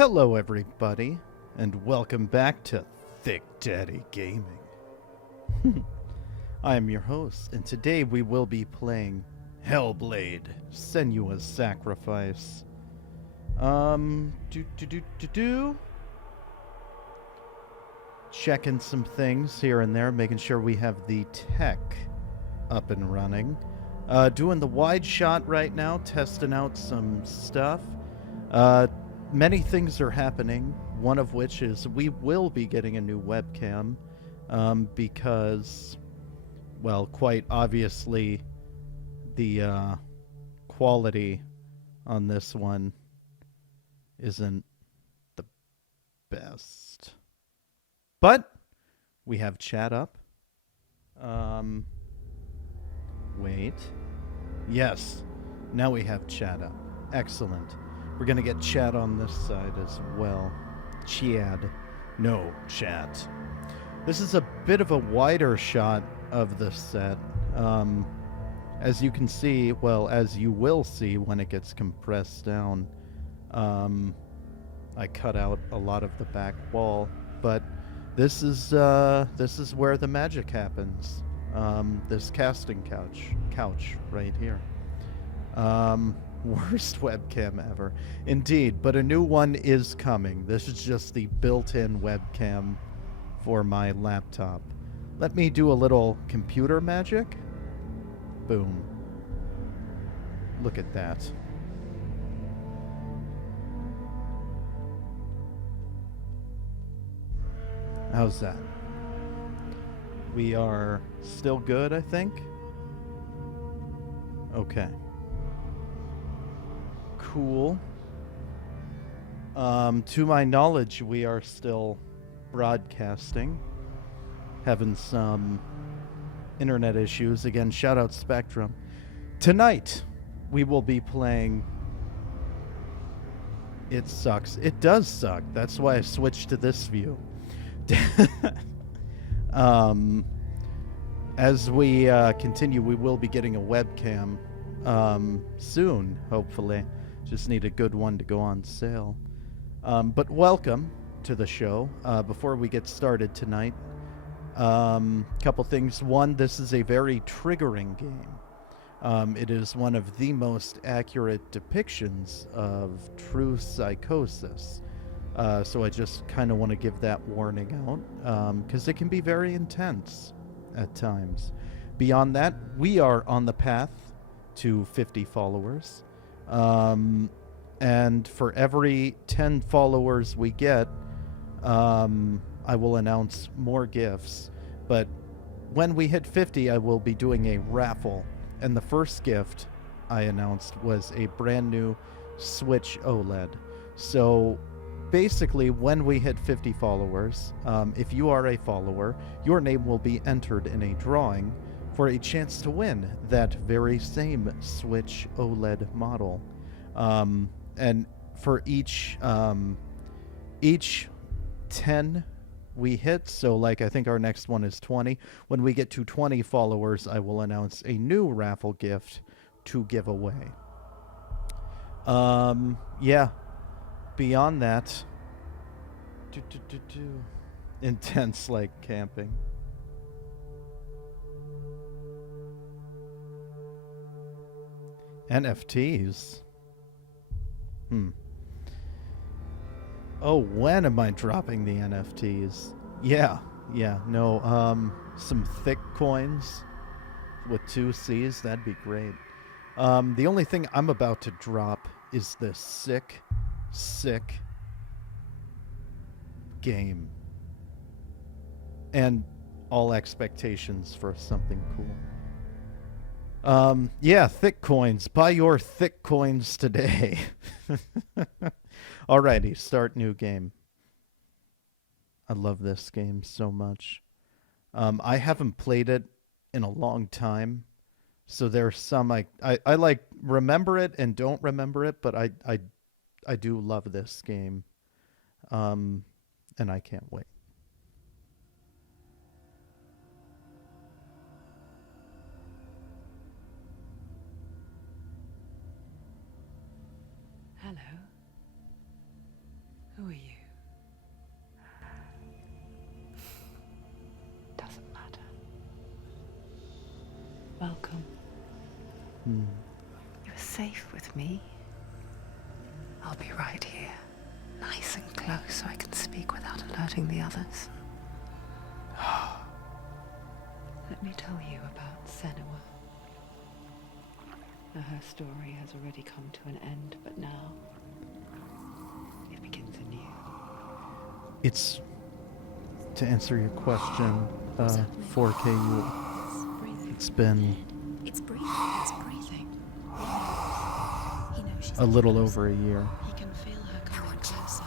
Hello, everybody, and welcome back to Thick Daddy Gaming. I am your host, and today we will be playing HellBlade: Senua's Sacrifice. Checking some things here and there, making sure we have the tech up and running. Doing the wide shot right now, testing out some stuff. Many things are happening, one of which is we will be getting a new webcam because, well, quite obviously the quality on this one isn't the best. But we have chat up. Wait. Yes, now we have chat up. Excellent. We're going to get chat on this side as well. Chad. No, chat. This is a bit of a wider shot of the set. As you can see, well, as you will see when it gets compressed down, I cut out a lot of the back wall, but this is where the magic happens. This casting couch right here. Worst webcam ever. Indeed, but a new one is coming. This is just the built-in webcam for my laptop. Let me do a little computer magic. Boom. Look at that. How's that? We are still good, I think. Okay. Cool. To my knowledge, we are still broadcasting. Having some internet issues. Again, shout out Spectrum. Tonight, we will be playing... It sucks. It does suck. That's why I switched to this view. As we continue, we will be getting a webcam soon, hopefully. Just need a good one to go on sale. But welcome to the show. Before we get started tonight, couple things. One, this is a very triggering game. It is one of the most accurate depictions of true psychosis. So I just kind of want to give that warning out, because it can be very intense at times. Beyond that, we are on the path to 50 followers. And for every 10 followers we get, I will announce more gifts. But when we hit 50, I will be doing a raffle. And the first gift I announced was a brand new Switch OLED. So basically, when we hit 50 followers, if you are a follower, your name will be entered in a drawing for a chance to win that very same Switch OLED model. And for each 10 we hit, so like I think our next one is 20, when we get to 20 followers, I will announce a new raffle gift to give away. Yeah. Beyond that, intense like camping. NFTs. Oh, when am I dropping the NFTs? Yeah, no, some thick coins with 2 C's, that'd be great. The only thing I'm about to drop is this sick game. And all expectations for something cool. Yeah, thick coins. Buy your thick coins today. Alrighty, start new game. I love this game so much. I haven't played it in a long time, so there's some I like remember it and don't remember it, but I do love this game. And I can't wait. Hello. Who are you? Doesn't matter. Welcome. You're safe with me. I'll be right here, nice and close so I can speak without alerting the others. Let me tell you about Senua. Now, her story has already come to an end, but now it begins anew. It's, to answer your question, 4KU. It's been It's breathing. It's breathing. He knows she's a little over a year. He can feel her coming closer.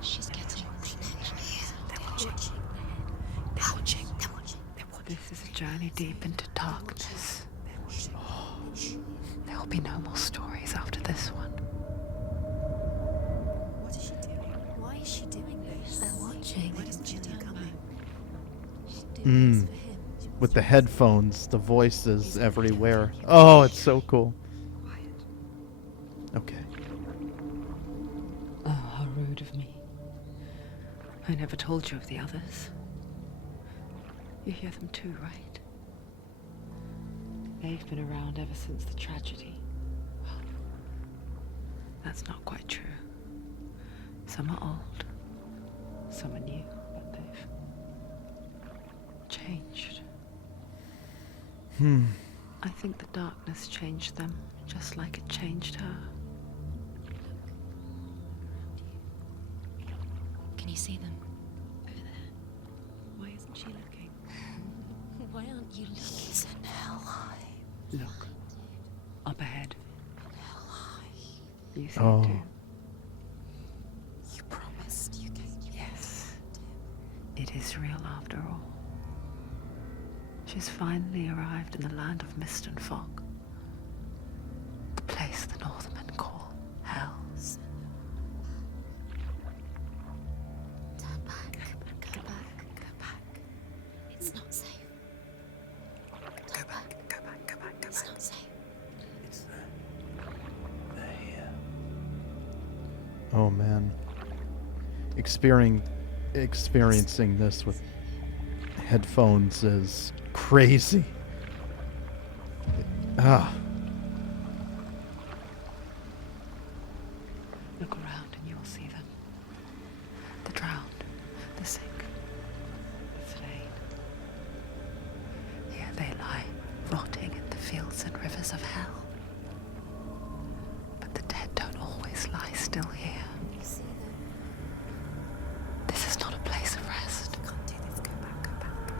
She's getting They're watching. They're watching. They're watching. This is a journey deep into darkness. There will be no more stories after this one. What is she doing? Why is she doing this? They're watching. Why doesn't she turn coming? She's doing this for him. With the headphones, the voices everywhere. Oh, it's so cool. Quiet. Okay. Oh, how rude of me. I never told you of the others. You hear them too, right? They've been around ever since the tragedy. Well, that's not quite true. Some are old, some are new, but they've changed. I think the darkness changed them, just like it changed her. Can you see them? Over there. Why isn't she looking? Why aren't you looking? It's in hell high. Look, up ahead. Hell high. You see Oh. it too? You promised you gave Yes. It is real after all. She's finally arrived in the land of mist and fog. The place the Northmen call Hell. Turn back. Go back. Go back. It's not safe. Go back. Go back. Go back. Go back. It's not safe. It's there. They're here. Oh man. Experiencing this with headphones is crazy. Look around and you'll see them. The drowned, the sick, the slain. Here they lie, rotting in the fields and rivers of hell. But the dead don't always lie still here. You see them? This is not a place of rest. You can't do this. Go back. Go back.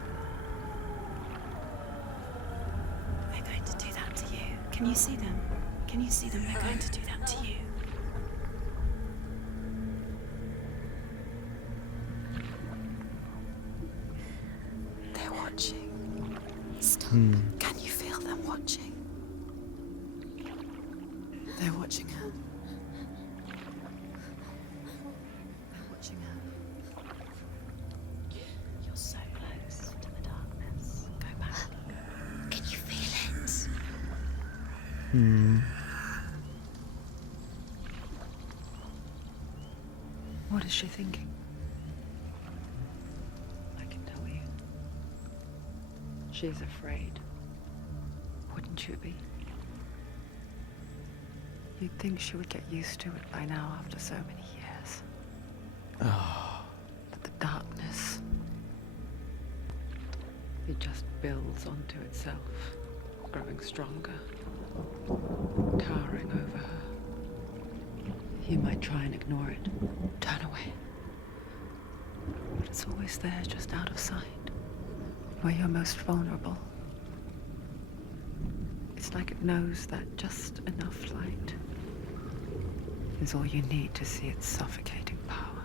They're going to do that to you. Can you see them? Can you see them? They're going to do that to you. They're watching. Stop. Can you feel them watching? They're watching her. They're watching her. You're so close to the darkness. Go back. Can you feel it? What is she thinking? I can tell you. She's afraid. Wouldn't you be? You'd think she would get used to it by now after so many years. But the darkness, it just builds onto itself, growing stronger, towering over her. You might try and ignore it, turn away. But it's always there, just out of sight, where you're most vulnerable. It's like it knows that just enough light is all you need to see its suffocating power.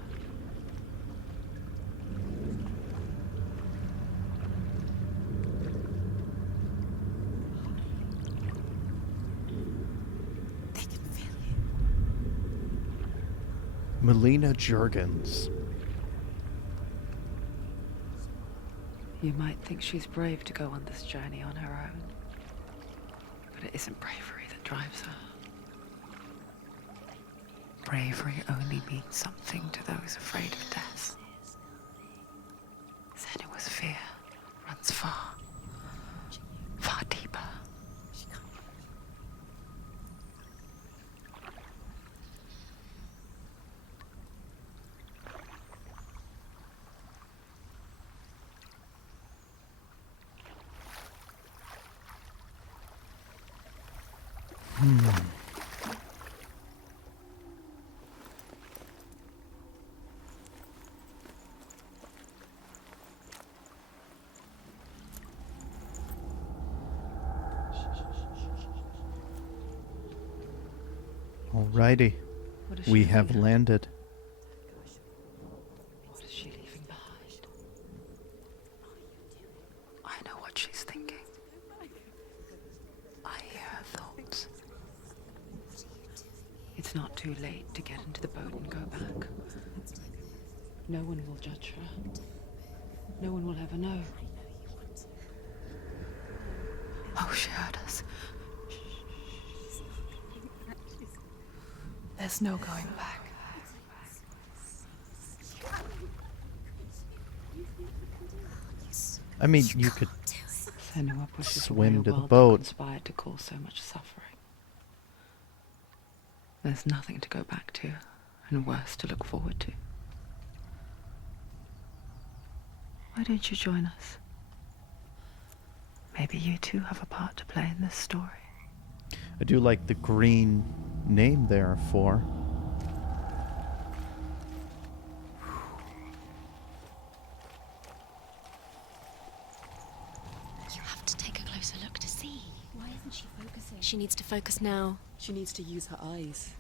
They can feel you. Melina Jurgens. You might think she's brave to go on this journey on her own, but it isn't bravery that drives her. bravery only means something to those afraid of death. Senua's fear runs far, far deeper. Alrighty, What is she we doing have now? landed. What is she leaving behind? I know what she's thinking. I hear her thoughts. It's not too late to get into the boat and go back. No one will judge her. No one will ever know. Oh, she heard us. There's no going back. I mean, you could Senua pushes swim away a to the world boat. that conspired to cause so much suffering. There's nothing to go back to, and worse to look forward to. Why don't you join us? Maybe you too have a part to play in this story. I do like the green name there for. You have to take a closer look to see. Why isn't she focusing? She needs to focus now. She needs to use her eyes.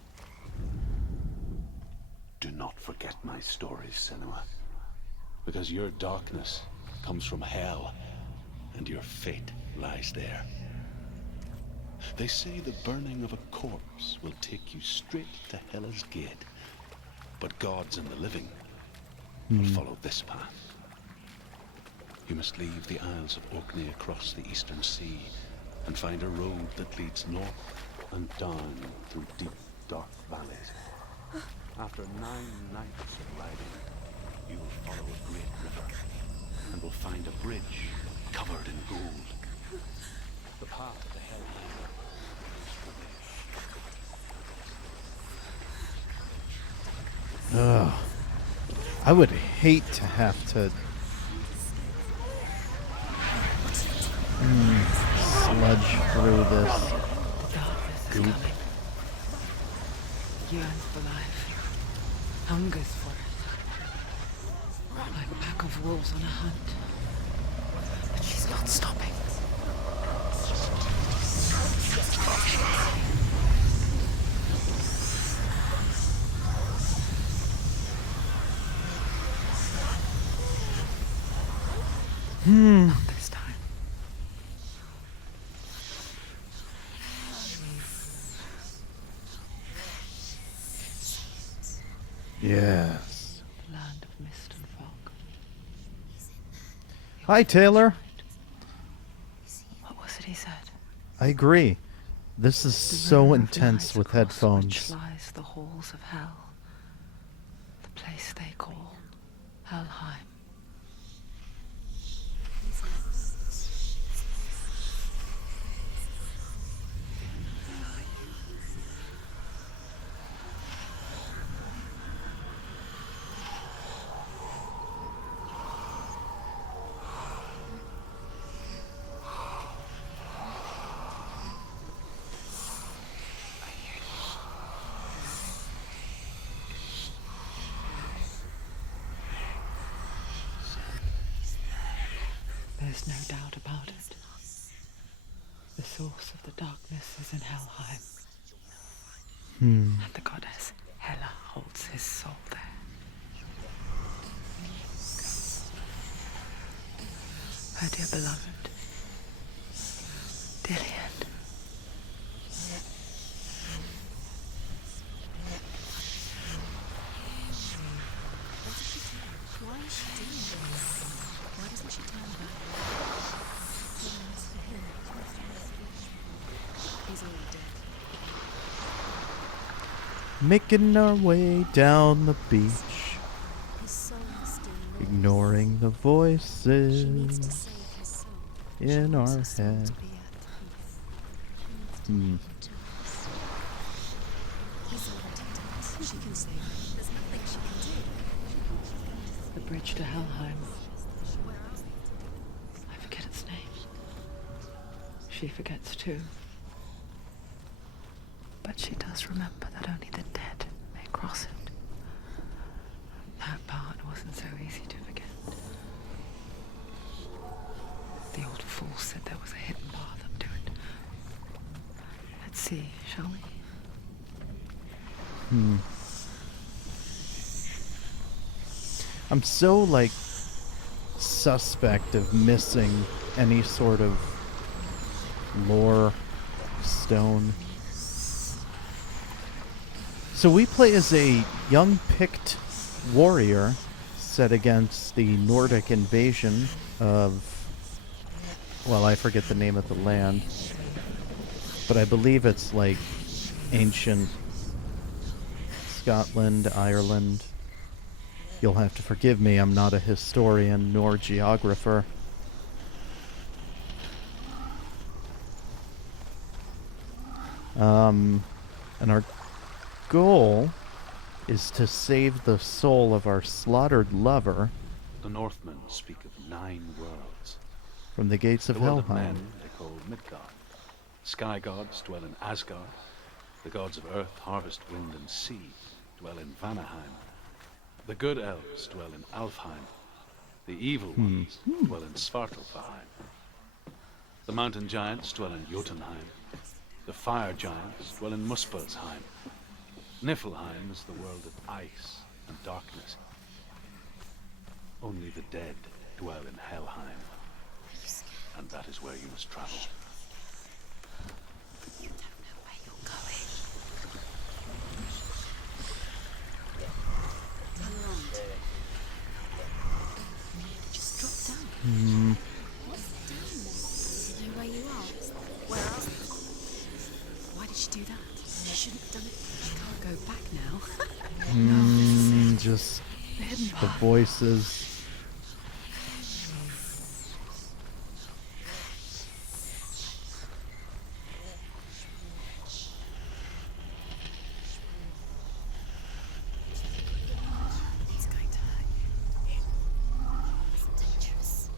Do not forget my stories, Senua. Because your darkness comes from hell, and your fate lies there. They say the burning of a corpse will take you straight to Hela's gate. But gods and the living will follow this path. You must leave the Isles of Orkney across the eastern sea and find a road that leads north and down through deep, dark valleys. After 9 nights of riding, you will follow a great river and will find a bridge covered in gold. The path to HellBlade. Ugh. I would hate to have to sludge through this. The darkness is Goop. coming. Yearns for life. Hungers for it. Like a pack of wolves on a hunt. But she's not stopping. Not this time. Yes. The land of mist and fog. Hi, Taylor. What was it he said? I agree. This is The so river of intense light with across headphones. which lies the halls of hell. The place they call Helheim. There's no doubt about it. The source of the darkness is in Helheim. And the goddess Hela holds his soul there. Her dear beloved, Dillian. Why is she doing this? Why doesn't she turn back? He's already dead. Making our way down the beach, His soul still knows. ignoring the She needs to voices save his soul. in She wants our her soul head. to be at peace. She needs to Hmm. leave it to us. He's already done it. She can save him. There's nothing she can do. The bridge to Helheim. I forget its name. She forgets too. But she does remember that only the dead may cross it. That part wasn't so easy to forget. The old fool said there was a hidden path up to it. Let's see, shall we? I'm so, like, suspect of missing any sort of lore stone. So we play as a young Pict warrior set against the Nordic invasion of, well, I forget the name of the land, but I believe it's like ancient Scotland, Ireland. You'll have to forgive me, I'm not a historian nor geographer. And our goal is to save the soul of our slaughtered lover The Northmen speak of 9 worlds. from the gates of The world of Helheim. men they call Midgard. Sky gods dwell in Asgard. The gods of earth, harvest, wind, and sea dwell in Vanaheim. The good elves dwell in Alfheim. The evil ones dwell in Svartalfheim. The mountain giants dwell in Jotunheim. The fire giants dwell in Muspelheim. Niflheim is the world of ice and darkness. Only the dead dwell in Helheim. And that is where you must travel. You don't know where you're going. Turn around. Just drop down. What's down there? You know where you are? Where else? Why did she do that? She shouldn't have done it. She can't go back now. Just The hidden the path. voices. It's going to hurt you. It's dangerous.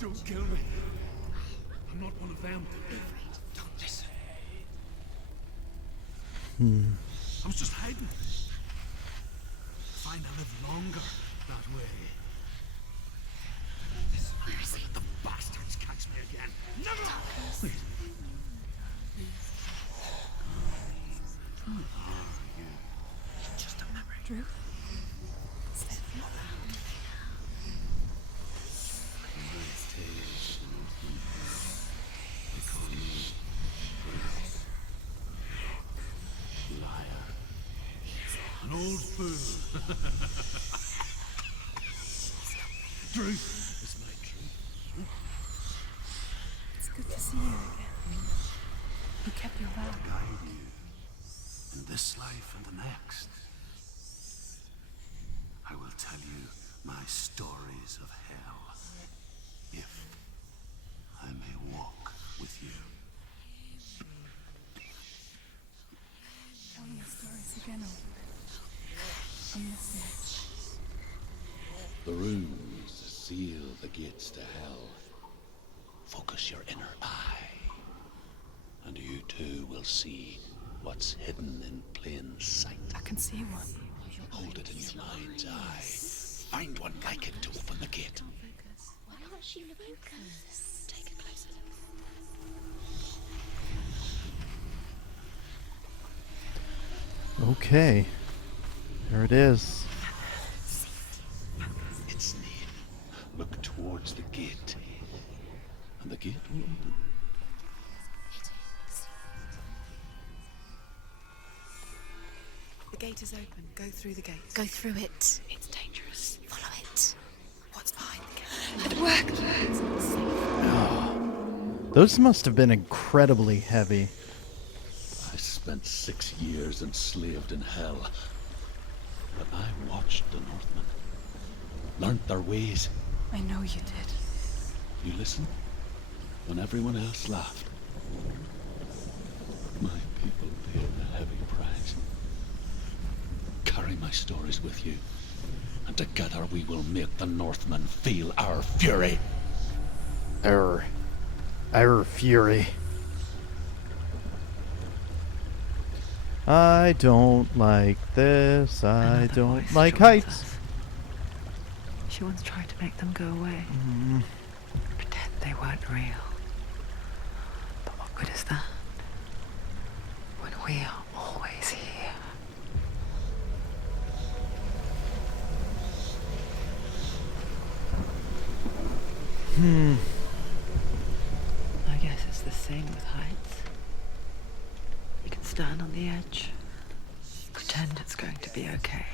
Don't kill me. I'm not one of them. Be afraid. Don't listen. I was just hiding. Find I live longer that way. Where is he? The bastards catch me again. Never! Wait. Who are you? Just a memory. Drew? Is that you? They call me liar. An old fool. Truth is my truth. It's good to see you again. You kept your vow. Guide you in this life and the next. I will tell you my stories of hell, if I may walk with you. Tell me your stories again, I'm listening. The runes seal the gates to hell. Focus your inner eye, and you too will see what's hidden in plain sight. I can see one. Hold it in your mind's eye. Find one like it to open the gate. Why aren't she looking close? Take a closer look. Okay. There it is. Its name. Look towards the gate, and the gate will open. The gate is open. Go through the gate. Go through it. It's dangerous. Follow it. What's behind the gate? It worked. Those must have been incredibly heavy. I spent 6 years enslaved in hell. But I watched the Northmen. Learned their ways. I know you did. You listened when everyone else laughed. My people paid a heavy price. Carry my stories with you, and together we will make the Northmen feel our fury. Our fury. I don't like this. I don't like heights. She once tried to make them go away. Pretend they weren't real. But what good is that? When we are always here. I guess it's the same with heights. You can stand on the edge, pretend it's going to be okay.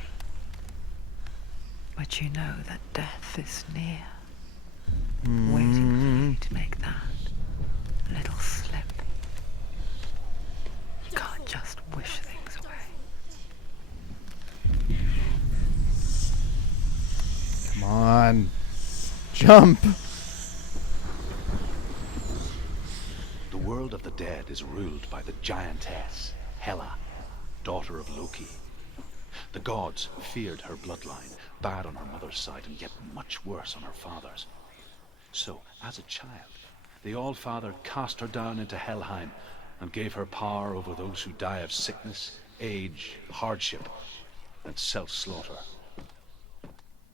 But you know that death is near, waiting for you to make that little slip. You can't just wish things away. Come on. Jump! The world of the dead is ruled by the giantess, Hela, daughter of Loki. The gods feared her bloodline, bad on her mother's side and yet much worse on her father's. So, as a child, the All-Father cast her down into Helheim and gave her power over those who die of sickness, age, hardship, and self-slaughter.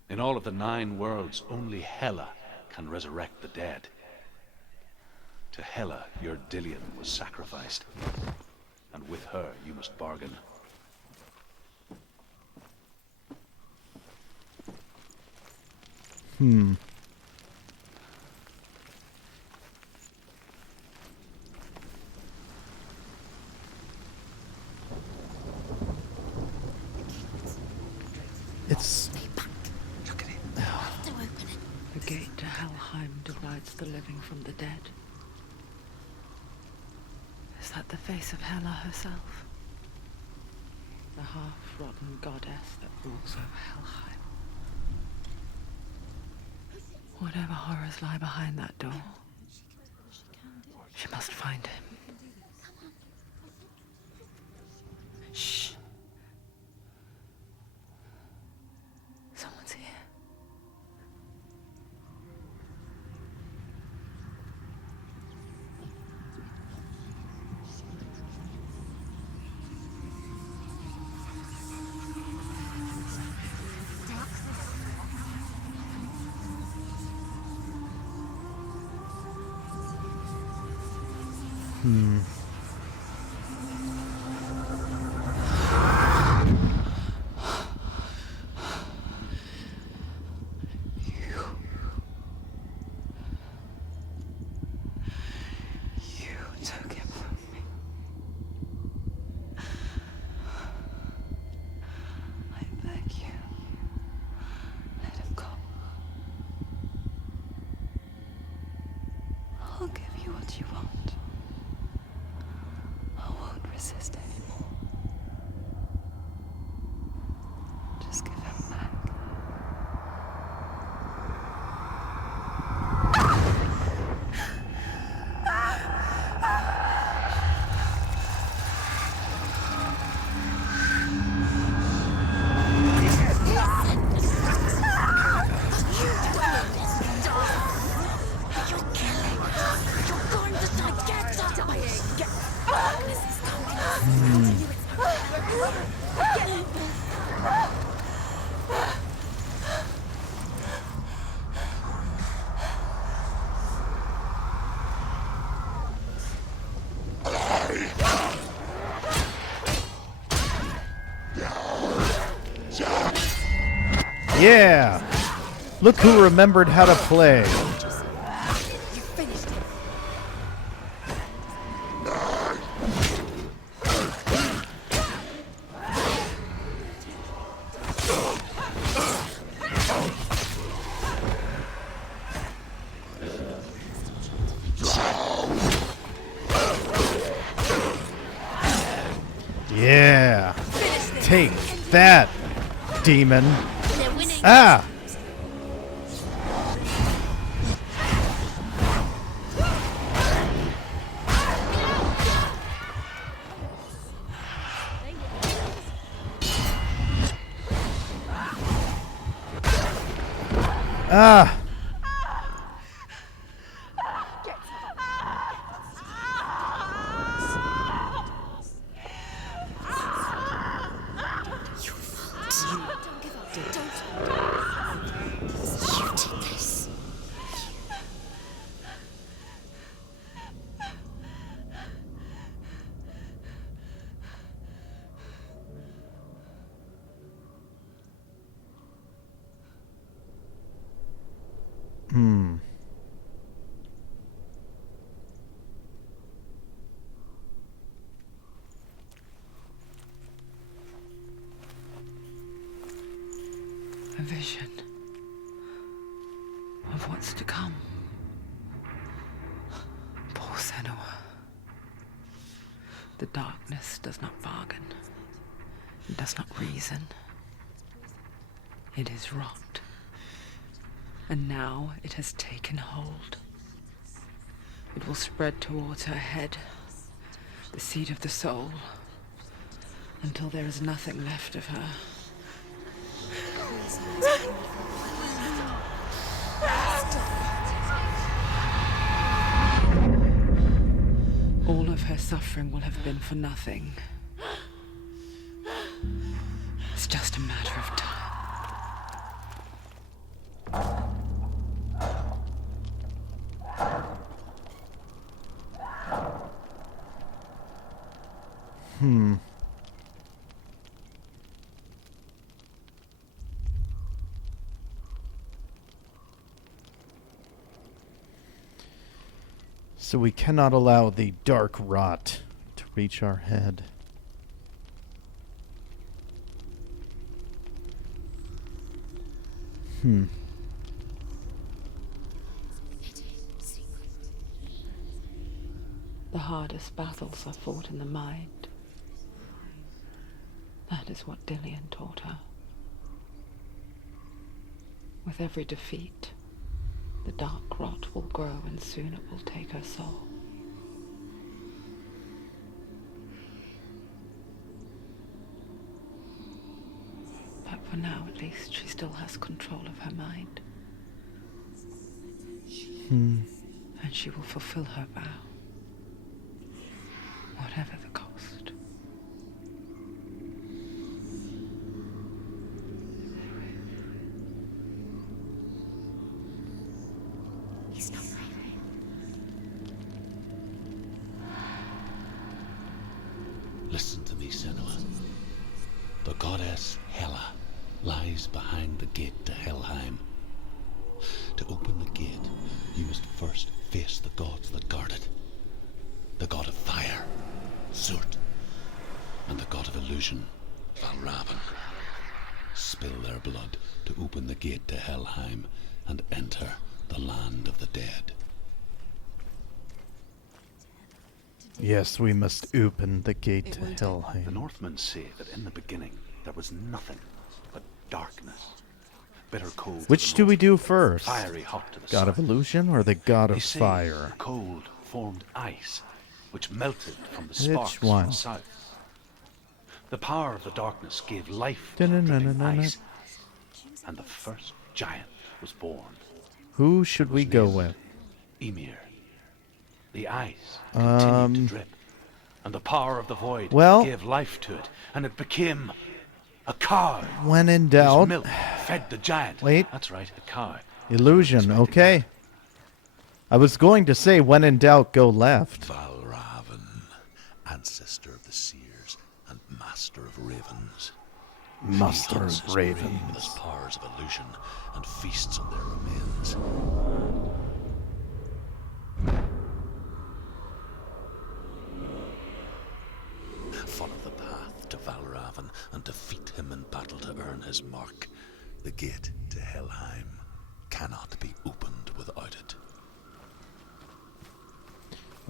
In all of the 9 worlds, only Hela can resurrect the dead. To Hela, your Dillion was sacrificed, and with her you must bargain. It's... Look at it. I have to open it. The gate to Helheim divides the living from the dead. Is that the face of Hela herself? The half-rotten goddess that rules over Helheim. Whatever horrors lie behind that door, she must find him. Shh. Someone's here. You took him from me. I beg you, let him go. I'll give you what you want. I won't resist anymore. Just give him back. Yeah! Look who remembered how to play. You finished it. that, demon. They're winning. Ah! Ah! Don't give up. Don't. You did this. A vision of what's to come. Poor Senua. The darkness does not bargain. It does not reason. It is rot. And now it has taken hold. It will spread towards her head, the seat of the soul, until there is nothing left of her. All of her suffering will have been for nothing. It's just a matter of time. So we cannot allow the dark rot to reach our head. The hardest battles are fought in the mind. That is what Dillian taught her. With every defeat, the dark rot will grow and soon it will take her soul. But for now, at least, she still has control of her mind. And she will fulfill her vow. Whatever the cost. He's not right. Listen to me, Senua. The goddess Hela lies behind the gate to Helheim. To open the gate, you must first face the gods that guard it. The god of fire, Zurt, and the god of illusion, Valravn. Spill their blood to open the gate to Helheim and enter the land of the dead. Yes, we must open the gate It to won't- The Helheim. Northmen say that in the beginning there was nothing but darkness. Bitter cold. to Which the do we north, do first? Fiery hot to the God of south. illusion or the god They of say fire? the cold formed ice, which melted from the Which sparks from one? the south. The power of the darkness gave life to the dripping Dun-dun-dun-dun-dun. ice, and the first giant was born. Who should we His go name with? Ymir. The ice continued to Um, drip, and the power of the void well- gave life to it, and it became a cow. When in Whose doubt, milk fed the giant. Wait. That's right, a cow. illusion, Expecting okay. I was going to say, when in doubt, go left. Valravn, ancestor of the seers and master of ravens. Master He hunts of his prey with ravens. his powers of illusion and feasts on their remains. Follow the path to Valravn and defeat him in battle to earn his mark. The gate to Helheim cannot be opened without it.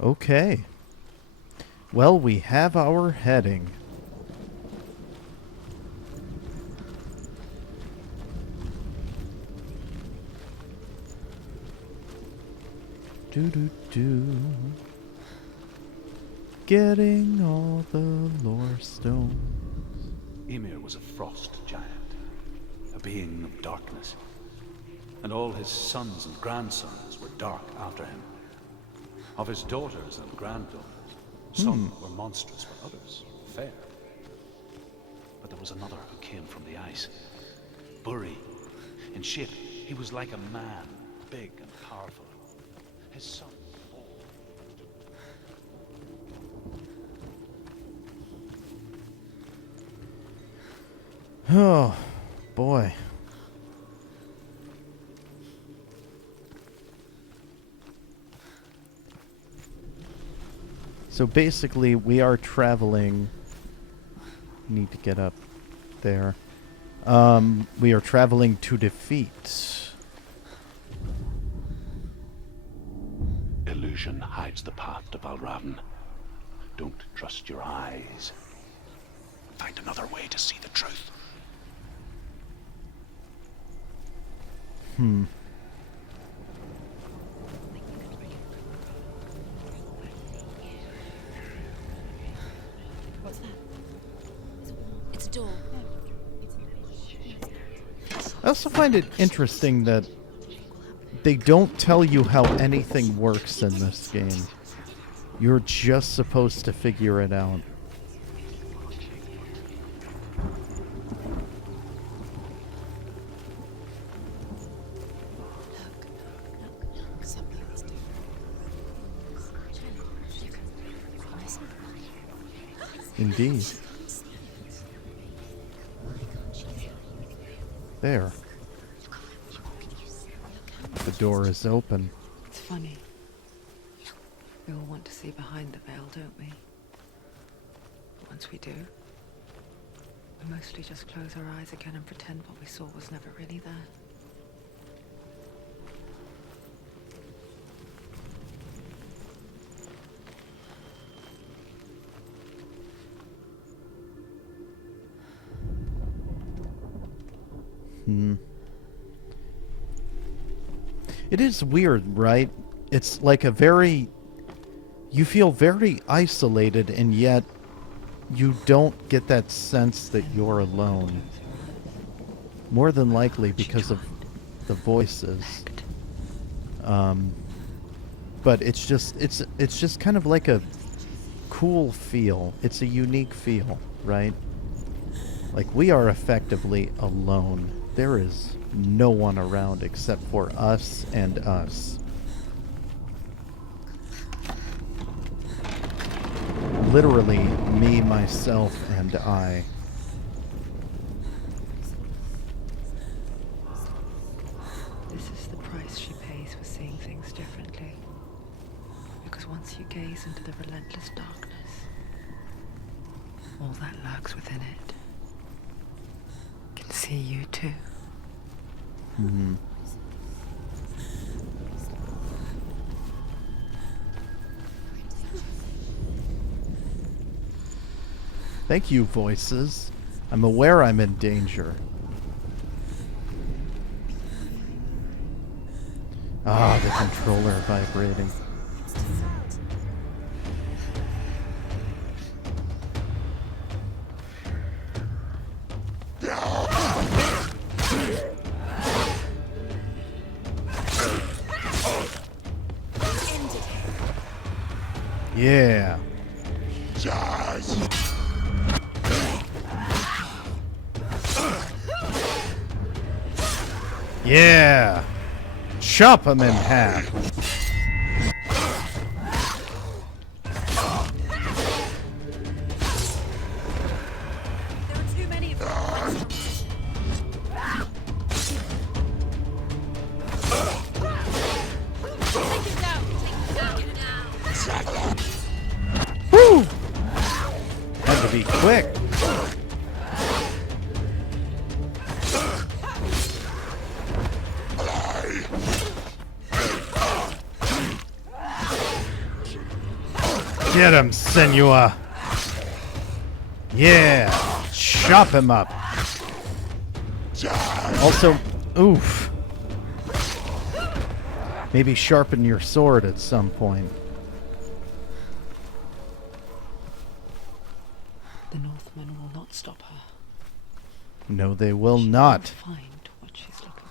Okay. Well, we have our heading. do do do. Getting all the lore stones. Ymir was a frost giant, a being of darkness, and all his sons and grandsons were dark after him. Of his daughters and granddaughters, some were monstrous, but others fair. But there was another who came from the ice. Buri. In shape, he was like a man, big and powerful. His son. Oh, boy. So basically, we are traveling. Need to get up there. We are traveling to defeat. Illusion hides the path to Valravn. Don't trust your eyes. Find another way to see the truth. What's that? It's a door. I also find it interesting that they don't tell you how anything works in this game. You're just supposed to figure it out. Look, something's different. Indeed. There. The door is open. It's funny. We all want to see behind the veil, don't we? But once we do, we mostly just close our eyes again and pretend what we saw was never really there. It is weird, right? It's like a very... You feel very isolated, and yet you don't get that sense that you're alone. More than likely because of the voices. But it's just kind of like a cool feel. It's a unique feel, right? Like, we are effectively alone. There is no one around except for us and us. Literally, me, myself, and I. This is the price she pays for seeing things differently. Because once you gaze into the relentless darkness, all that lurks within it can see you too. Mm-hmm. Thank you, voices. I'm aware I'm in danger. Ah, the controller vibrating. Yeah. Yeah. Chop him in half. There are too many of them. Take him down. Take him down. Woo! Had to be quick. Get him, Senua. Yeah. Chop him up. Also, oof. Maybe sharpen your sword at some point. The Northmen will not stop her. No, they will She not. will find what she's looking for.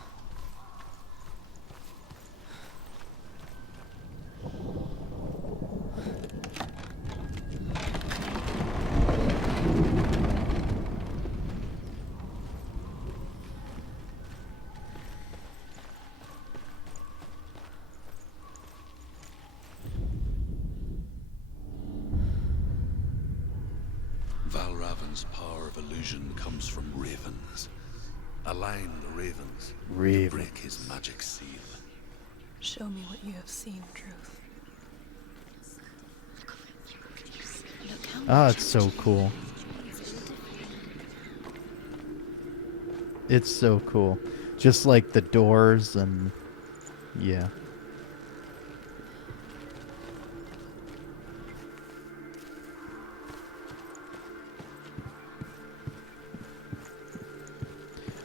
Valravan's power of illusion comes from ravens. Align the ravens to Ravens. break his magic seal. Show me what you have seen, Truth. Look how Ah, it's so cool. It's so cool. Just like the doors and... yeah.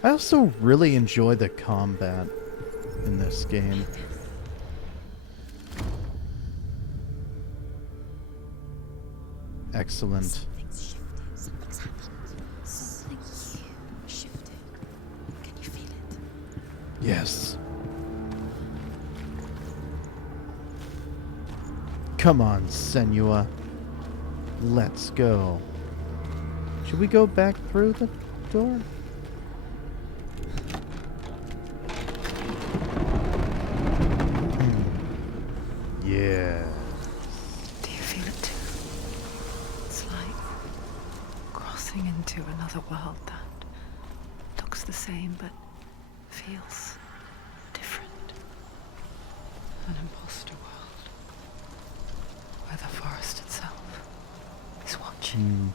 I also really enjoy the combat in this game. Excellent. something's shifted. Something's happened. Something you shifted. Can you feel it? Yes. Come on, Senua. Let's go. Should we go back through the door? Yeah. Do you feel it too? It's like crossing into another world that looks the same but feels different. An imposter world where the forest itself is watching.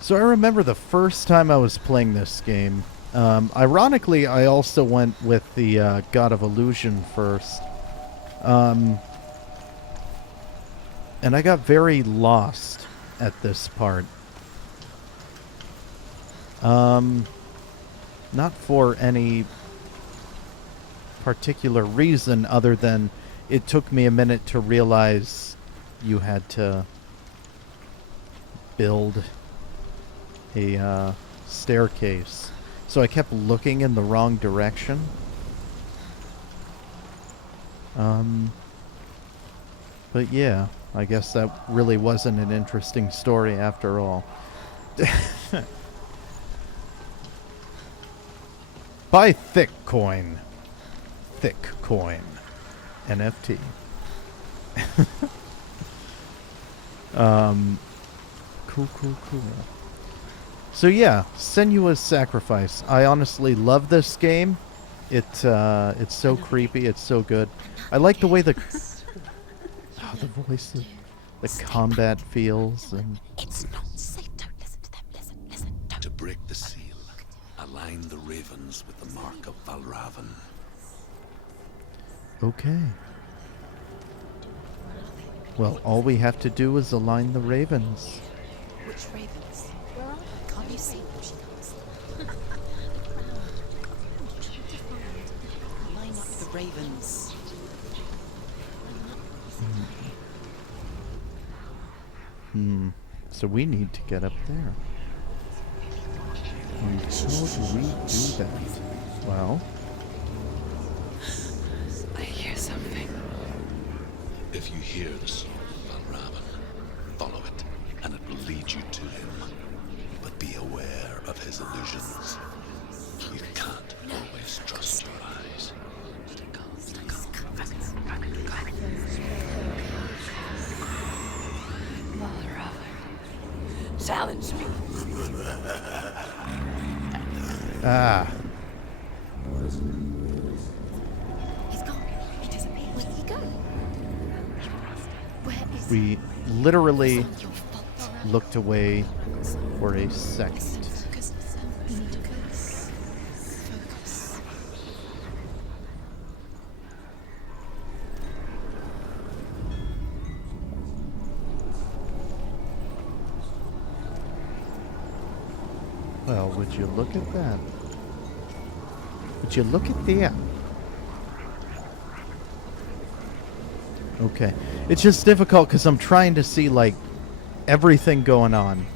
So I remember the first time I was playing this game. Ironically, I also went with the God of Illusion first. And I got very lost at this part. Not for any particular reason other than it took me a minute to realize you had to build a staircase. So I kept looking in the wrong direction. But yeah, I guess that really wasn't an interesting story after all. Buy thick coin. Thick coin. NFT. Cool. So yeah, Senua's Sacrifice. I honestly love this game. It's so creepy. It's so good. I like the way the the voices, the combat feels, and It's not safe. Don't listen to them. Listen. Don't. To break the seal, align the ravens with the mark of Valravan. okay. Well, all we have to do is align the ravens. Which ravens? Where are they? Can't you see them? She can't. Line up the ravens. So we need to get up there. And how do we do that? Well, I hear something. If you hear the song of Valravan, follow it, and it will lead you to him. But be aware of his illusions. You can't always trust your eyes. Challenge me. ah, He's gone. He disappeared. Where did he go? Where is we literally It's not your fault, Laura. looked away for a second. Focus. You need to focus. Focus. Well, would you look at that? Would you look at that? Okay. It's just difficult because I'm trying to see, like, everything going on.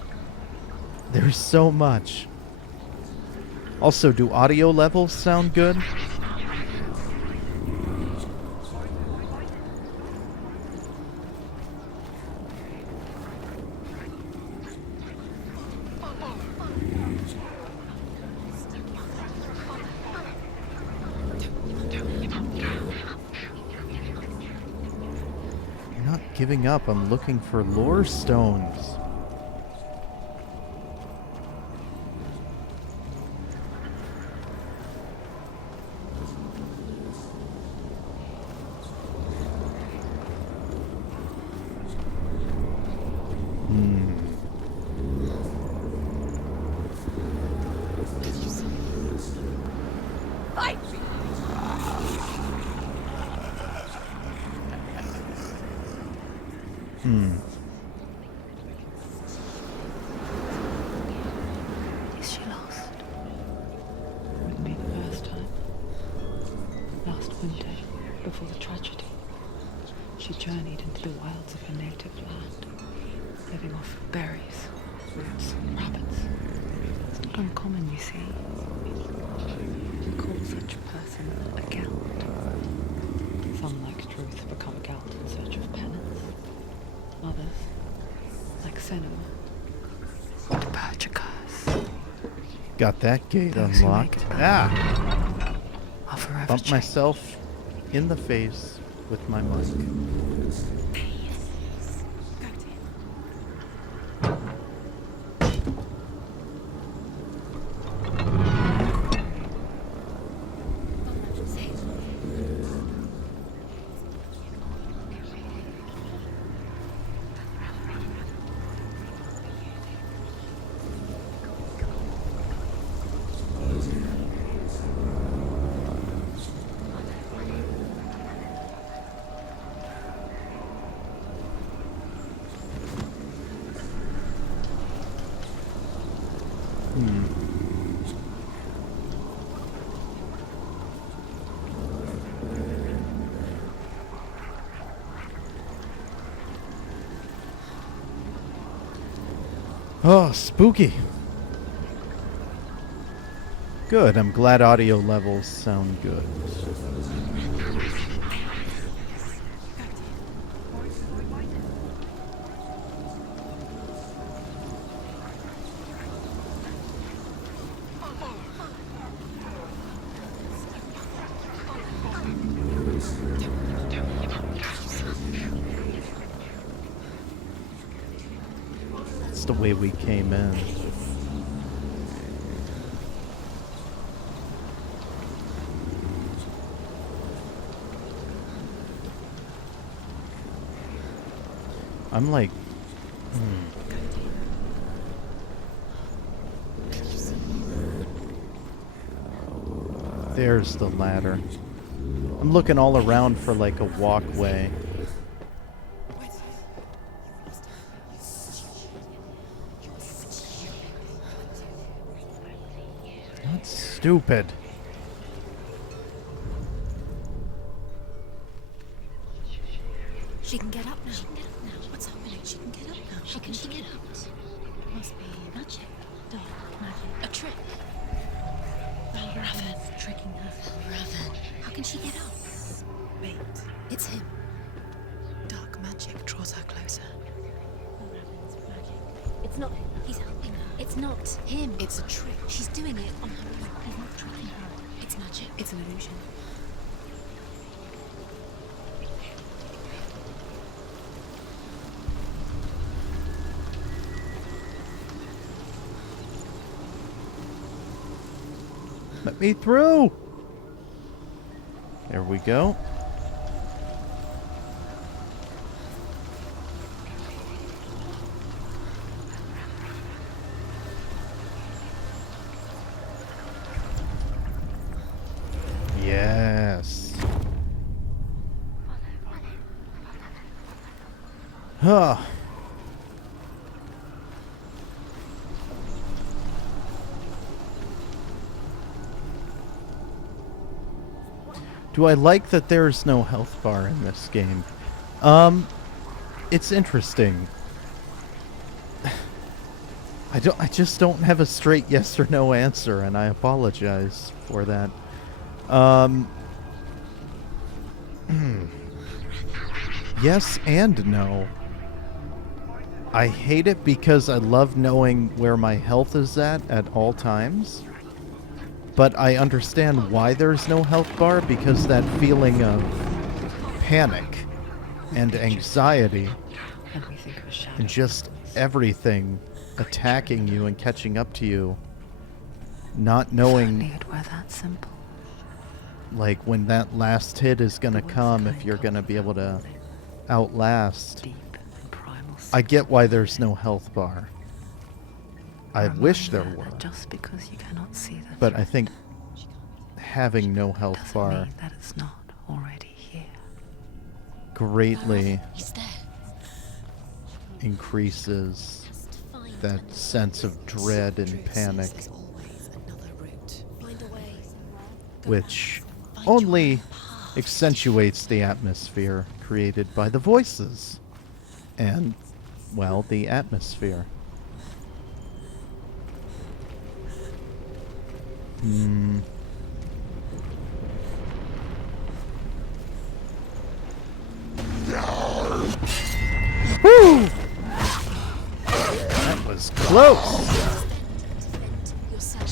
There's so much. Also, do audio levels sound good? I'm not giving up. I'm looking for lore stones. Is she lost? Wouldn't be the first time. Last winter, before the tragedy, she journeyed into the wilds of her native land, living off berries, roots, and rabbits. It's not uncommon, you see. We call such a person a gelt. Some, like Truth, become a gelt in search of penance. Others, like Senua, want to purge a curse. Got that gate Those who make unlocked. it back Ah! are forever Bumped changed. myself in the face with my mic. Oh, spooky. Good, I'm glad audio levels sound good. It's the way we came in. I'm like... There's the ladder. I'm looking all around for like a walkway. That's stupid. She can get up now. What's happening? She can get up now. How can she get up? Must be magic. Dark magic. A trick. Raven. Tricking her. Raven. How can she get up? Wait. It's him. Dark magic draws her closer. Raven's magic. It's not him. He's helping her. It's not him. It's a trick. She's doing it on her own. He's not tricking her. It's magic. It's an illusion. Let me through! There we go. Yes. Huh. Do I like that there's no health bar in this game? It's interesting. I just don't have a straight yes or no answer, and I apologize for that. Yes and no. I hate it because I love knowing where my health is at all times. But I understand why there's no health bar, because that feeling of panic and anxiety And we think of a shadow. and just everything attacking you and catching up to you, not If knowing only it were that simple. like when that last hit is gonna come, if you're gonna be able to outlast. Deep and primal. I get why there's no health bar. I wish there were, Just because you cannot see the but I think having no health doesn't bar mean that it's not already here. greatly He's there. increases Has to find that another sense of dread and panic, There's always another route. Find a way. which only accentuates the atmosphere created by the voices and, well, the atmosphere. Woo! That was close. Defend yourself.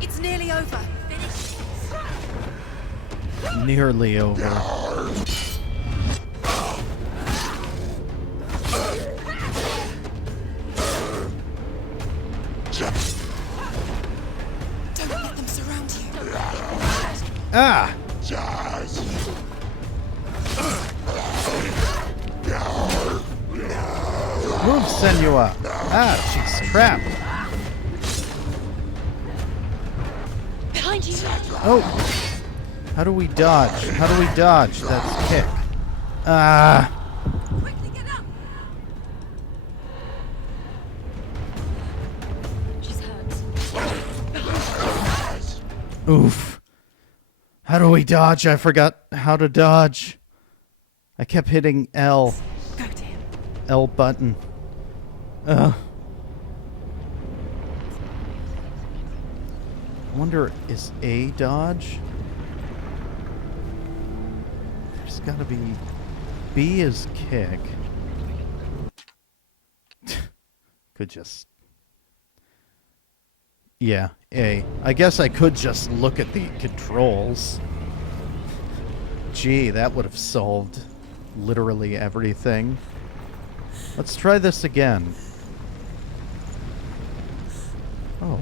It's nearly over. Finish. Nearly over. Don't let them surround you. Ah! Move, Senua! Ah, she's trapped. Behind you. Oh! How do we dodge? How do we dodge? That's kick. Ah! Quickly get up. She's hurt. Oof. How do we dodge? I forgot how to dodge. I kept hitting L. Go to him. L button. I wonder, is A dodge? There's gotta be... B is kick. Could just... Yeah, A. I guess I could just look at the controls. Gee, that would have solved literally everything. Let's try this again. Oh.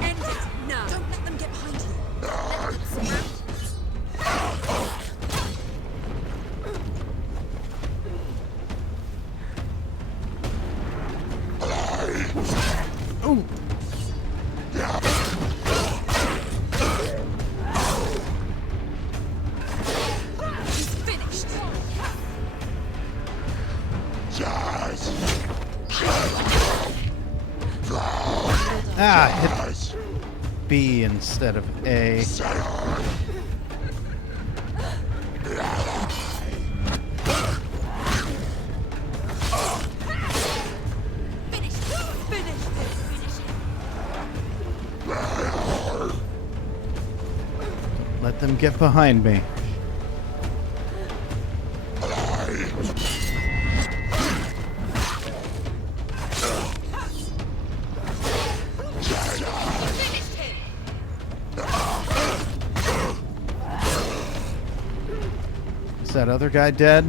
End it now. Don't let them get behind you. Let them surround Ooh. He's finished. Ah, hit B instead of A. Finish. Finish. Finish him. Let them get behind me. Finished him. Is that other guy dead?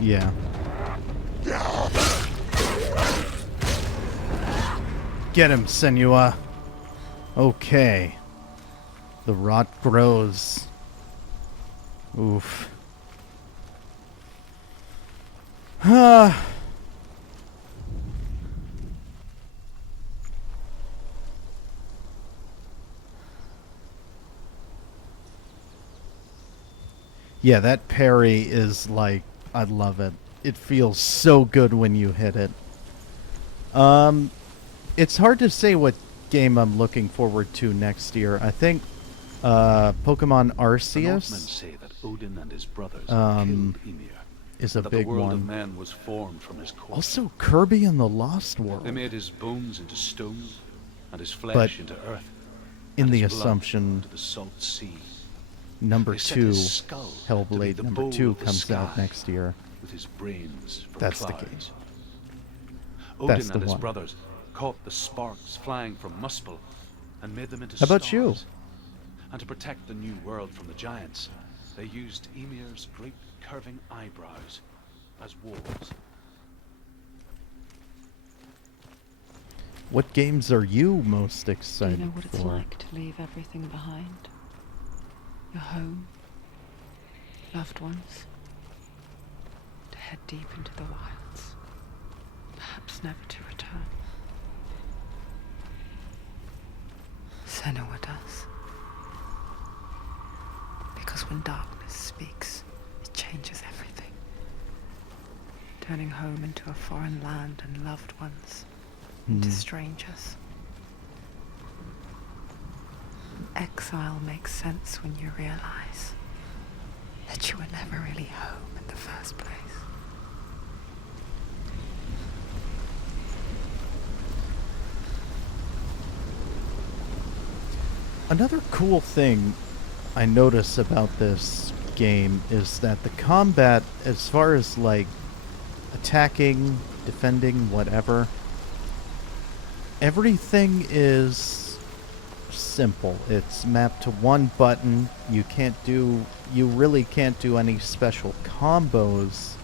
Yeah. Get him, Senua. Okay. The rot grows. Oof. Ah. Yeah, that parry is like, I love it. It feels so good when you hit it. It's hard to say what game I'm looking forward to next year. I think Pokemon The Northmen Arceus say that Odin and his brothers Um, killed Ymir, is a that big the world one. of men was formed from his corpse. Also, Kirby and the Lost World. They made his bones into stone, and his flesh But into earth, in and the his blood assumption into the salt sea. number They set 2, his skull to be HellBlade the number bowl 2 of the comes out sky, next year. with his brains for That's the clouds. game. Odin That's the and his one. brothers caught the sparks flying from Muspel and made them into How about stars. you? And to protect the new world from the giants, they used Ymir's great curving eyebrows as walls. What games are you most Do you excited know what it's for? like to leave everything behind? Your home, loved ones, to head deep into the wilds, perhaps never to return. Senua does. Because when darkness speaks, it changes everything. Turning home into a foreign land and loved ones into strangers. Exile makes sense when you realize that you were never really home in the first place. Another cool thing I notice about this game is that the combat, as far as like attacking, defending, whatever, everything is simple. It's mapped to one button. You really can't do any special combos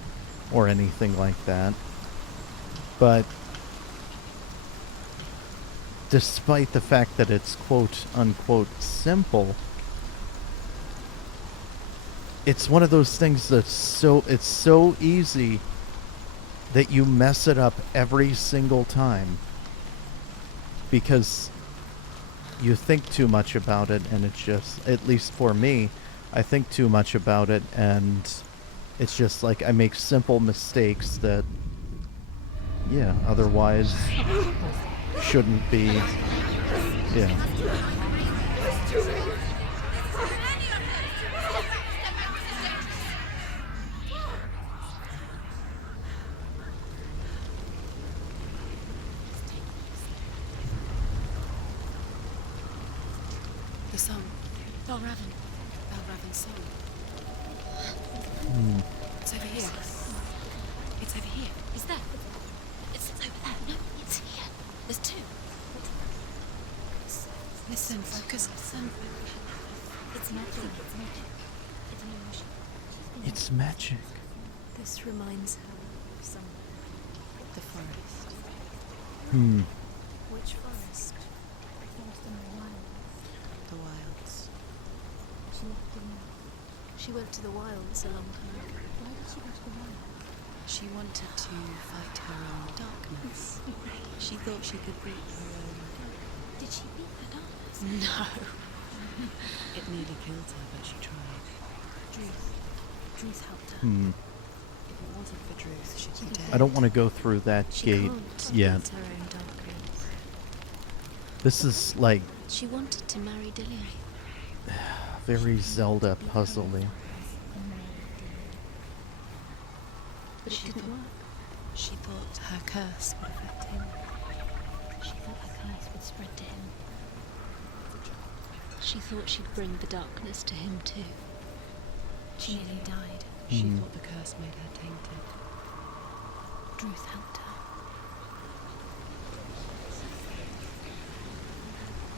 or anything like that. But despite the fact that it's quote unquote simple, it's one of those things that's so easy that you mess it up every single time because you think too much about it, and it's just, at least for me, I think too much about it, and it's just like I make simple mistakes that, yeah, otherwise shouldn't be. Yeah. The song. Belraven. Belraven's song. It's over here. It's over here. Is there? It's over there. No, it's here. There's two. Listen, focus. Listen. It's magic. It's magic. It's an emotion. It's magic. This reminds her of somewhere. The forest. Which forest? The forest in the wild. The wilds. She went to the wilds a long time ago. Why did she go to the wilds? She wanted to fight her own darkness. She thought she could beat her own. Did she beat the darkness? No. It nearly killed her, but she tried. Druth helped her. If it wasn't for Druth, she'd be dead. I don't want to go through that She gate can't yet. beat her own darkness. This is like She wanted to marry Dillian. very Zelda puzzly. But it didn't work. She thought her curse would affect him. She thought her curse would spread to him. She thought she'd bring the darkness to him too. She nearly died. She thought the curse made her tainted. Druth helped her.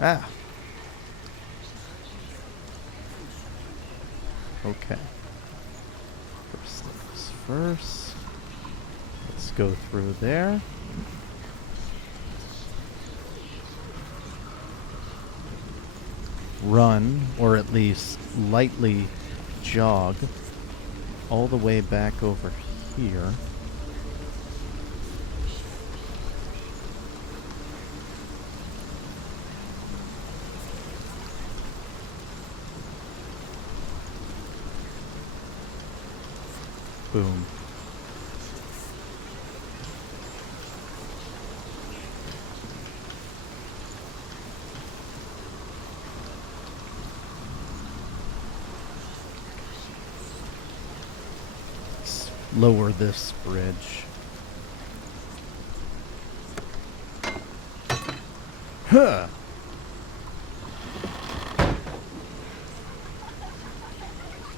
Ah. Okay. First things first. Let's go through there. Run, or at least lightly jog, all the way back over here. Boom. Let's lower this bridge. Huh.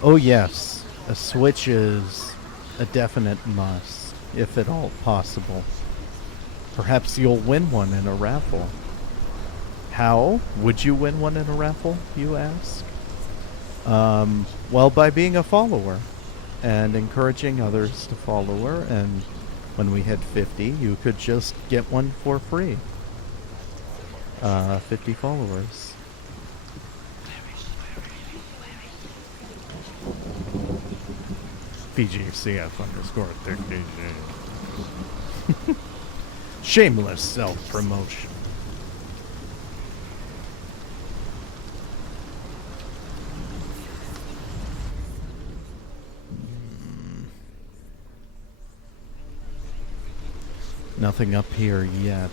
Oh yes, a switch is a definite must, if at all possible. Perhaps you'll win one in a raffle. How would you win one in a raffle, you ask? Well, by being a follower and encouraging others to follow her, and when we hit 50, you could just get one for free. 50 followers. PGCF_13. Shameless self-promotion. Nothing up here yet.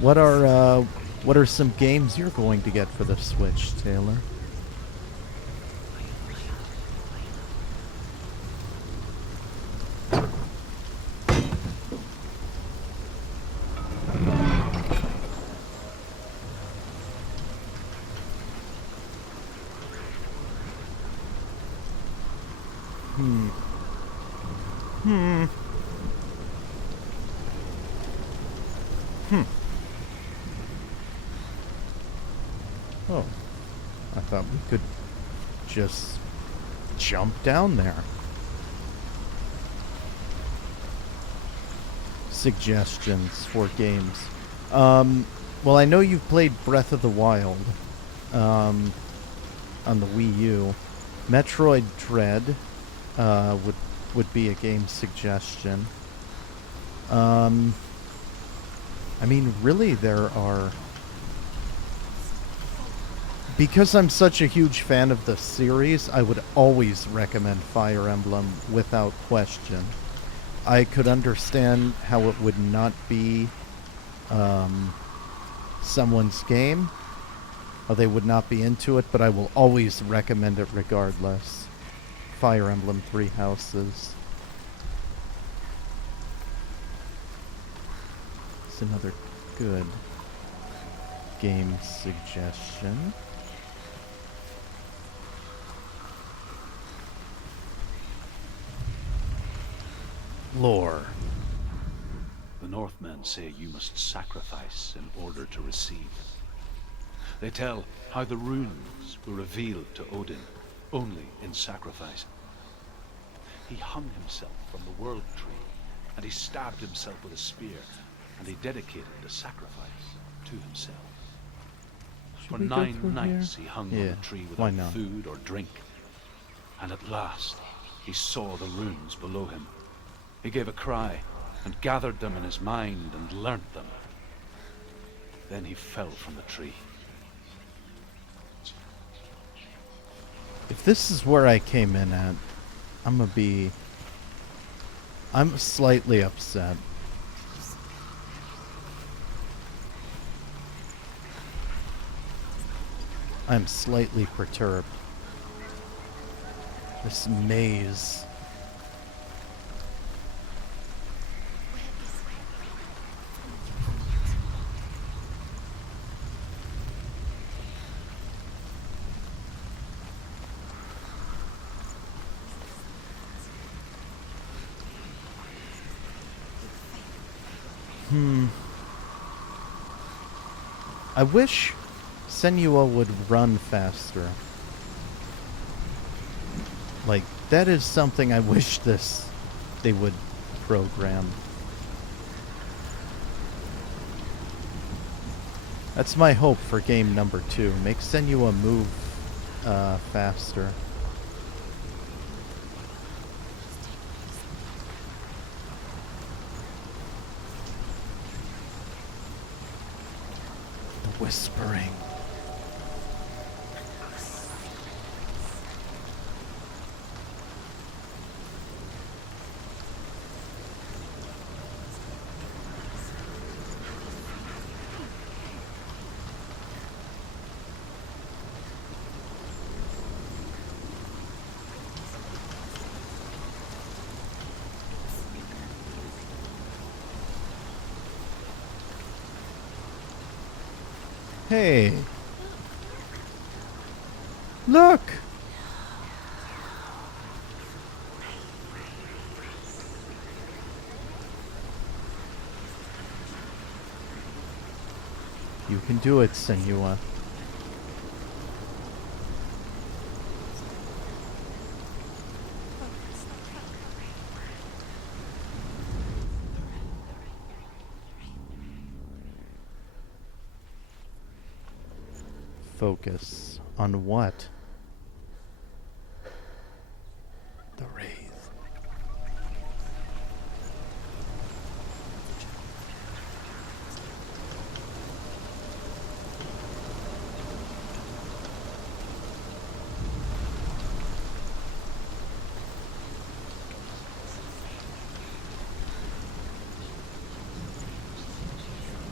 What are some games you're going to get for the Switch, Taylor? Oh, I thought we could just jump down there. Suggestions for games. Well, I know you've played Breath of the Wild on the Wii U. Metroid Dread would be a game suggestion. I mean, really, there are... Because I'm such a huge fan of the series, I would always recommend Fire Emblem without question. I could understand how it would not be someone's game, or they would not be into it, but I will always recommend it regardless. Fire Emblem Three Houses. It's another good game suggestion. Lore. The Northmen say you must sacrifice in order to receive. They tell how the runes were revealed to Odin only in sacrifice. He hung himself from the world tree, and he stabbed himself with a spear, and he dedicated the sacrifice to himself. For 9 nights he hung on the tree without food or drink, and at last he saw the runes below him. He gave a cry and gathered them in his mind and learnt them. Then he fell from the tree. If this is where I came in at, I'm slightly upset. I'm slightly perturbed. This maze. I wish Senua would run faster. Like, that is something I wish they would program. That's my hope for game number 2. Make Senua move faster. whispering. Hey. Look. You can do it, Senua. Focus on what? The wraith.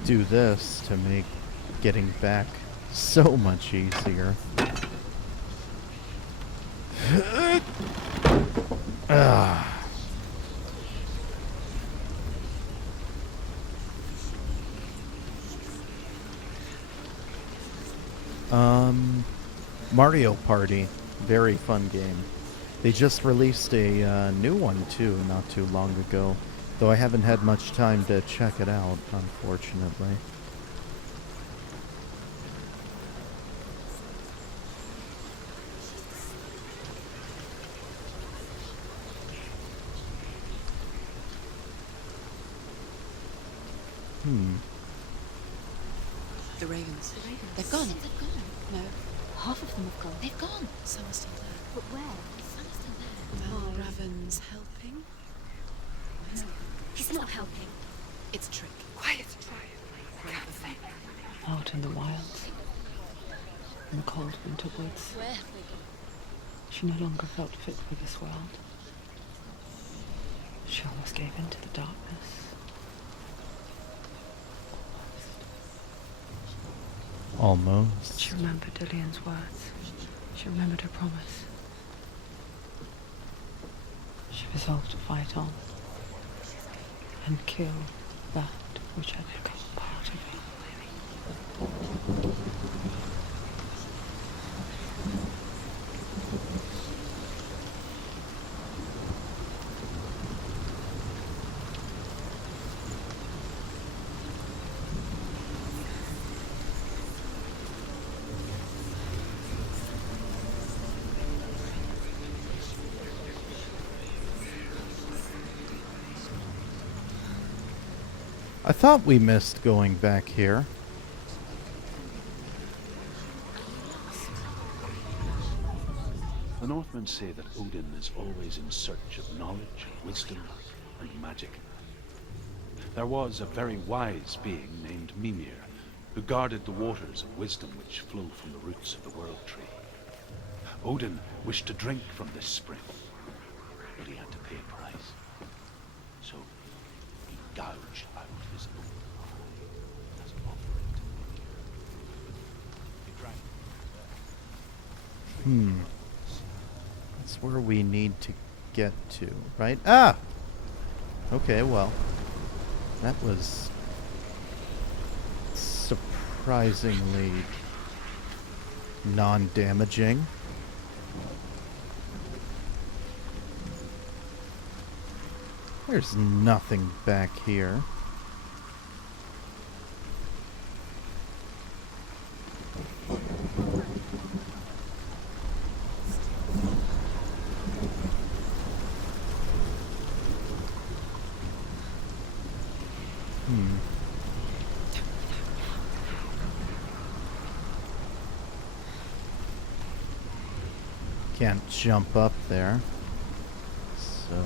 Do this to make getting back so much easier. Mario Party. Very fun game. They just released a new one too, not too long ago. Though I haven't had much time to check it out, unfortunately. The ravens. They've gone. They've gone. No, Half of them have gone. they've gone. Some are still there. But where? Some are still there. Well, Raven's helping. No, he's not helping. It's a trick. Quiet. Out in the wilds, in the cold winter woods, Where have they gone? she no longer felt fit for this world. She almost gave in to the darkness. Almost. She remembered Dillian's words. She remembered her promise. She resolved to fight on and kill that which had become part of her. I thought we missed going back here. The Northmen say that Odin is always in search of knowledge, wisdom, and magic. There was a very wise being named Mimir, who guarded the waters of wisdom which flow from the roots of the World Tree. Odin wished to drink from this spring, but he had to pay a price. So he gouged out his own eye as an offering to Mimir. He drank. That's where we need to get to, right? Ah! Okay, well. That was surprisingly non-damaging. There's nothing back here. Can't jump up there. So...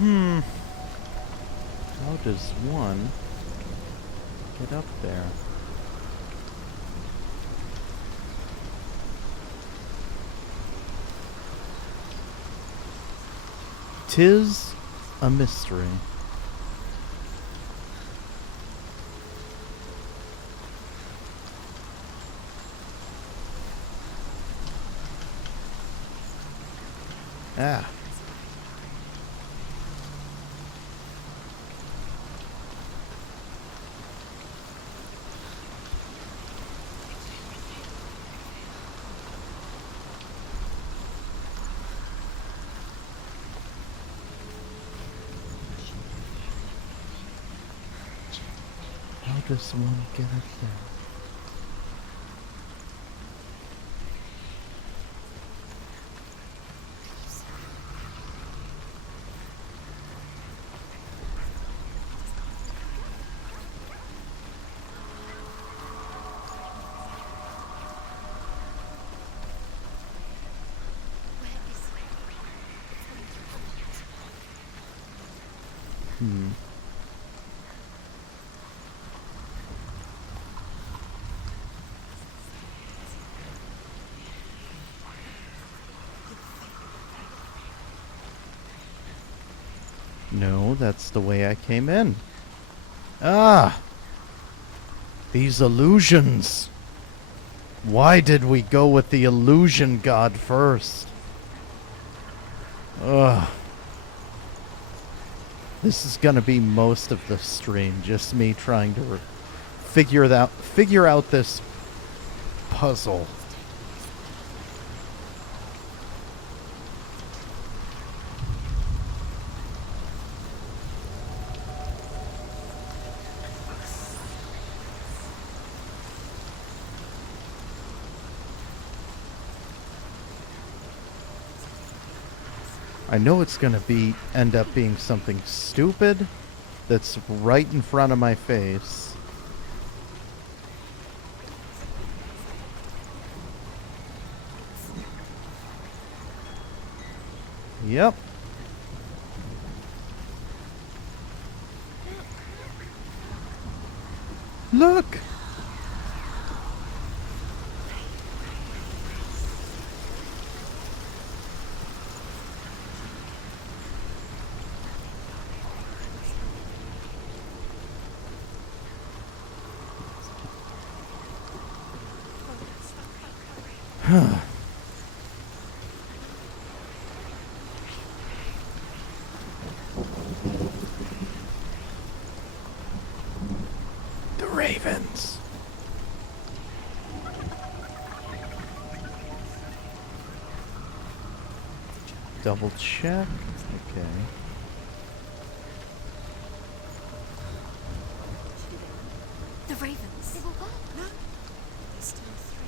How does one get up there? Tis a mystery. Ah. How does one get up there? No, that's the way I came in. Ah! These illusions! Why did we go with the illusion god first? Ugh. This is gonna be most of the stream, just me trying to figure out this puzzle. I know it's gonna end up being something stupid that's right in front of my face. Yep. Look! The ravens. Double check. Okay. The ravens. They were gone. No. There's still three.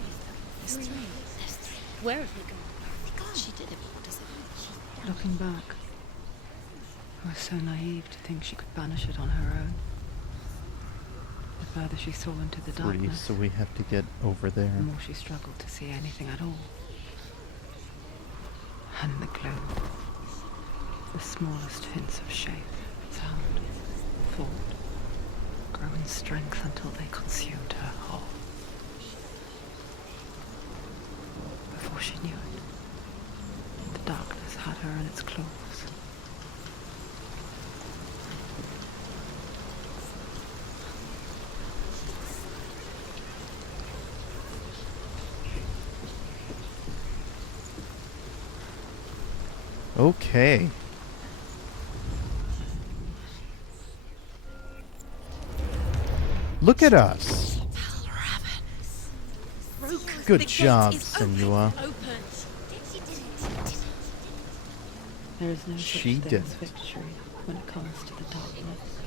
There's three. There's three. Where have they gone? Where have they gone? She did it. What does it mean? Looking back, I was so naive to think she could banish it on her own. The further she saw into the Three, darkness, so we have to get over there. the more she struggled to see anything at all. And in the gloom, the smallest hints of shape, sound, thought, grow in strength until they consumed her whole. Before she knew it, the darkness had her in its claws. Okay. Look at us. Good job, Senua. There is no such She thing did as it. victory when it comes to the darkness.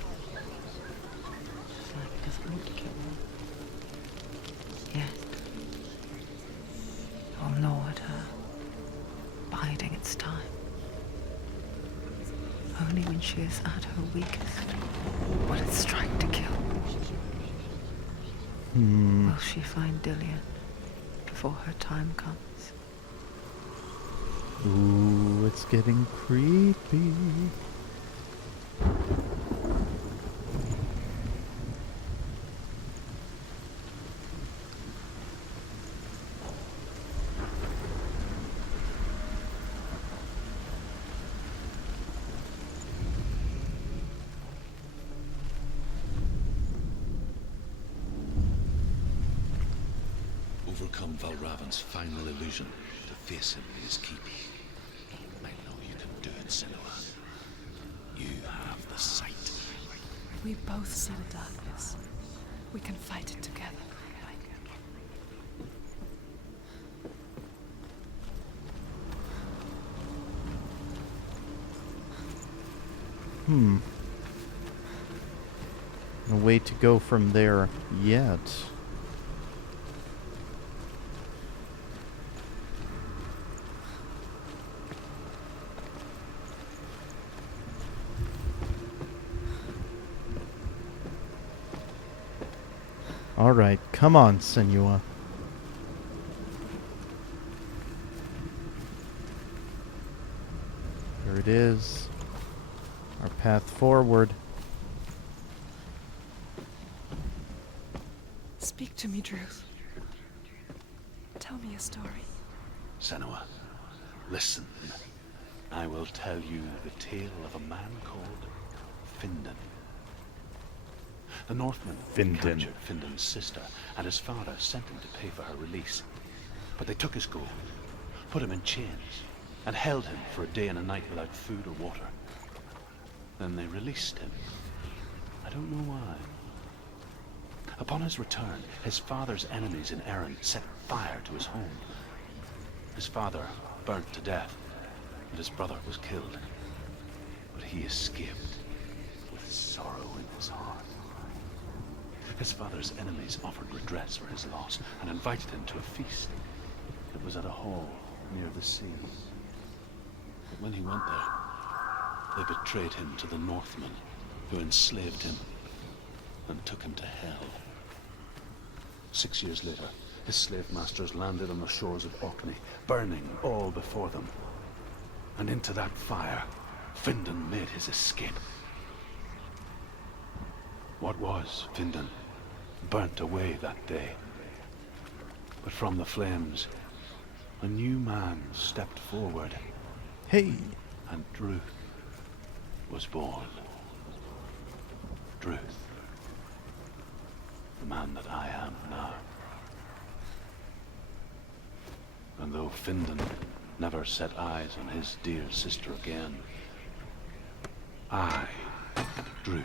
It doesn't want to kill one. Yet, it will gnaw at her, biding its time. Only when she is at her weakest will it strike to kill. Will she find Dillian before her time comes? Ooh, it's getting creepy. overcome Valravan's final illusion to face him in his keep. I know you can do it, Senua. You have the sight. We both see the darkness. We can fight it together. No way to go from there yet. Alright, come on, Senua. Here it is. Our path forward. Speak to me, Druth. Tell me a story. Senua, listen. I will tell you the tale of a man called Findan. The Northmen captured Findan's sister, and his father sent him to pay for her release. But they took his gold, put him in chains, and held him for a day and a night without food or water. Then they released him. I don't know why. Upon his return, his father's enemies in Erin set fire to his home. His father burnt to death, and his brother was killed. But he escaped with sorrow in his heart. His father's enemies offered redress for his loss and invited him to a feast. It was at a hall near the sea. But when he went there, they betrayed him to the Northmen, who enslaved him and took him to hell. 6 years later, his slave masters landed on the shores of Orkney, burning all before them. And into that fire, Findan made his escape. What was Findan burnt away that day. But from the flames, a new man stepped forward. Hey! And Druth was born. Druth. The man that I am now. And though Findan never set eyes on his dear sister again, I, Druth,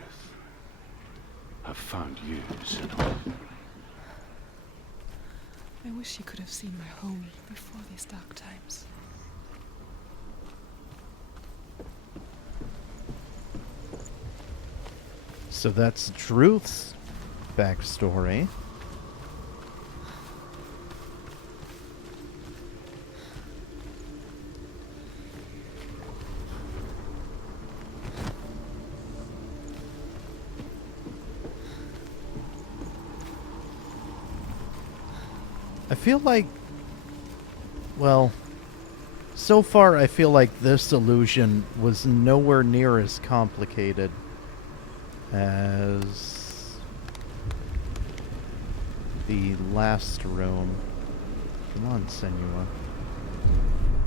have found you, Senua. I wish you could have seen my home before these dark times. So that's Druth's backstory. I feel like, well, so far I feel like this illusion was nowhere near as complicated as the last room. Come on, Senua.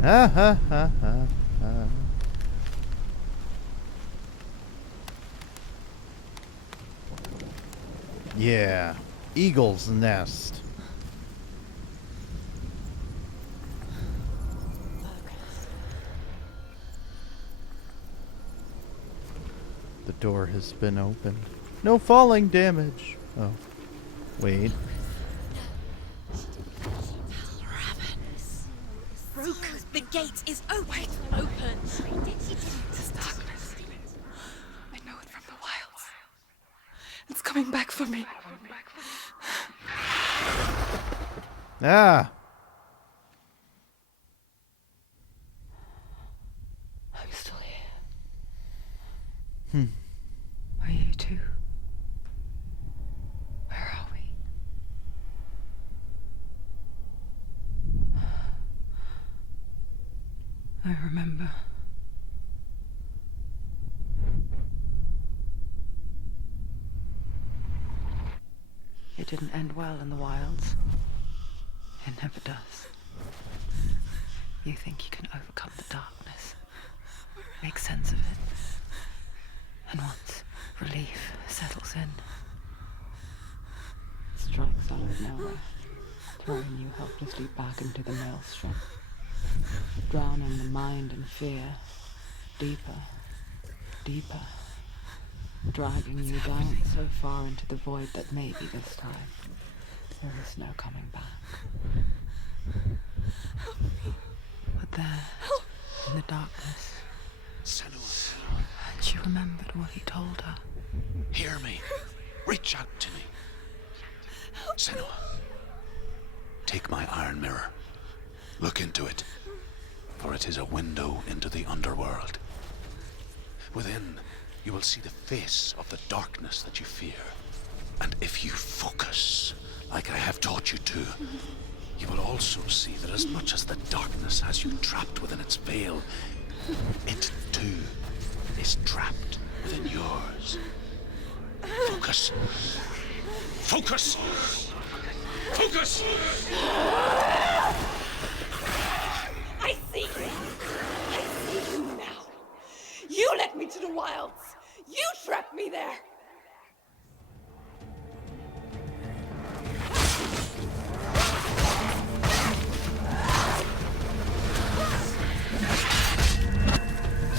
Ha ha ha ha ha. Yeah, Eagle's Nest. The door has been opened. No falling damage. Oh, wait. Broke. The gate is open. Open. This darkness. I know it from the wilds. It's coming back for me. Ah! I'm still here. Are you too? Where are we? I remember. It didn't end well in the wilds. It never does. You think you can overcome the darkness, make sense of it, and once relief settles in, strikes out of nowhere, throwing you helplessly back into the maelstrom, drowning the mind in fear, deeper, deeper, dragging you down so far into the void that maybe this time there is no coming back. But there, in the darkness, Senua, she remembered what he told her. hear me. Reach out to me. Senua, take my iron mirror. Look into it, for it is a window into the underworld. Within, you will see the face of the darkness that you fear. And if you focus, like I have taught you to, you will also see that as much as the darkness has you trapped within its veil, it too is trapped within yours. Focus. Focus! Focus! I see you! I see you now! You led me to the wilds! You trapped me there!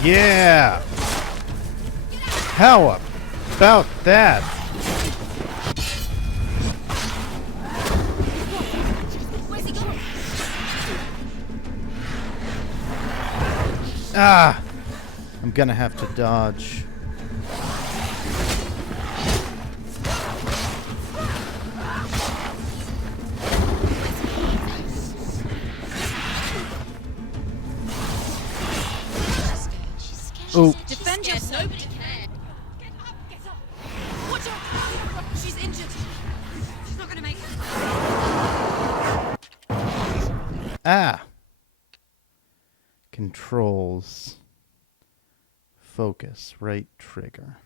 Yeah! How about that? Where's he going? Ah! I'm gonna have to dodge. Oh, Defend yourself. Nobody cared. Get up, get up. Watch out. She's injured. She's not gonna make it. ah! Controls. Focus, right trigger.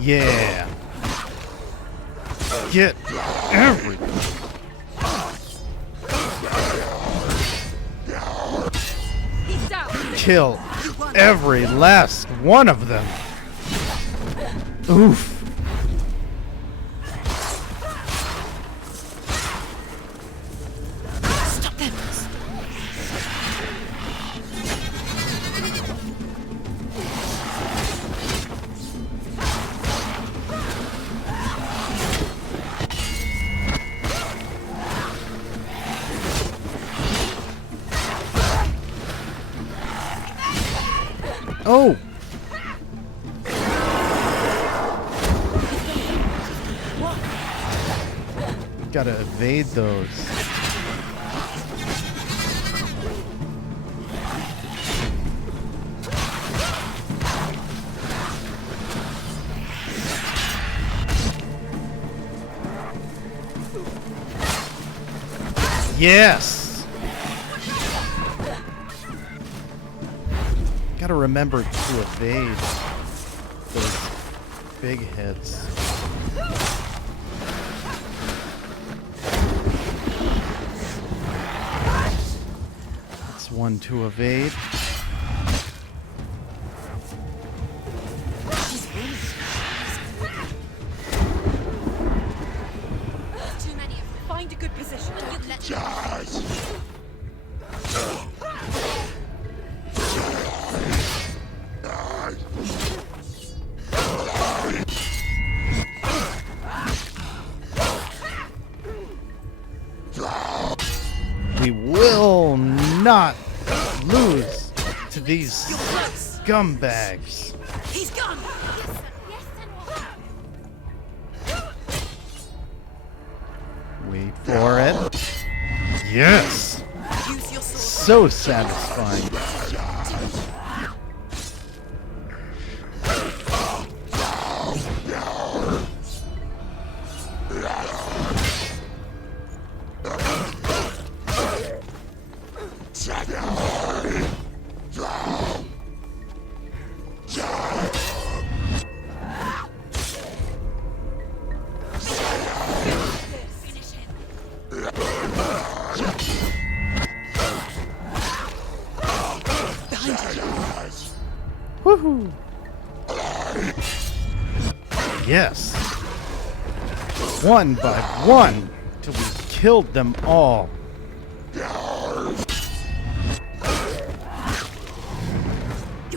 Yeah. Get every. He's down. Kill every last one of them. Oof. Stop them. Oh. Gotta evade those. Yes. Gotta remember to evade those big hits. That's one to evade. Too many of them. Find a good position. You let them. We will not lose to these scumbags. He's gone! Yes, Senua. Wait for it. Yes! Use your sword. So satisfying. Woohoo! Yes! One by one, till we killed them all. You're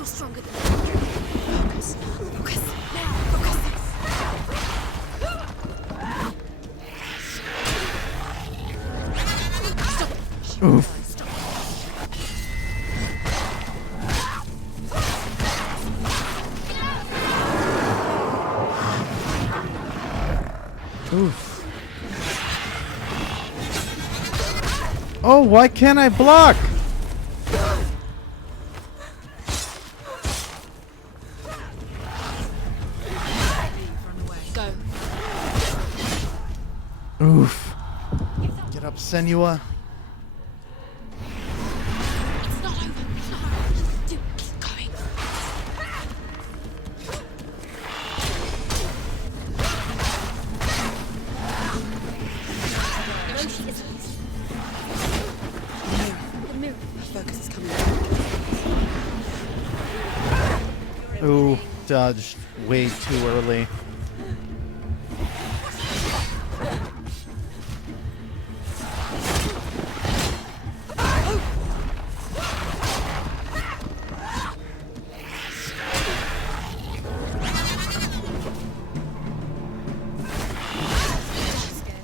stronger than me. Focus. Focus. Now. Focus. Stop it. Oof. Stop. Oof. Oh, why can't I block? Go. Oof. Get up, Senua. It's not over. It's not over. Just do it. Keep going. No, she isn't. The mirror. Her focus is coming back. Ooh, dodged way too early.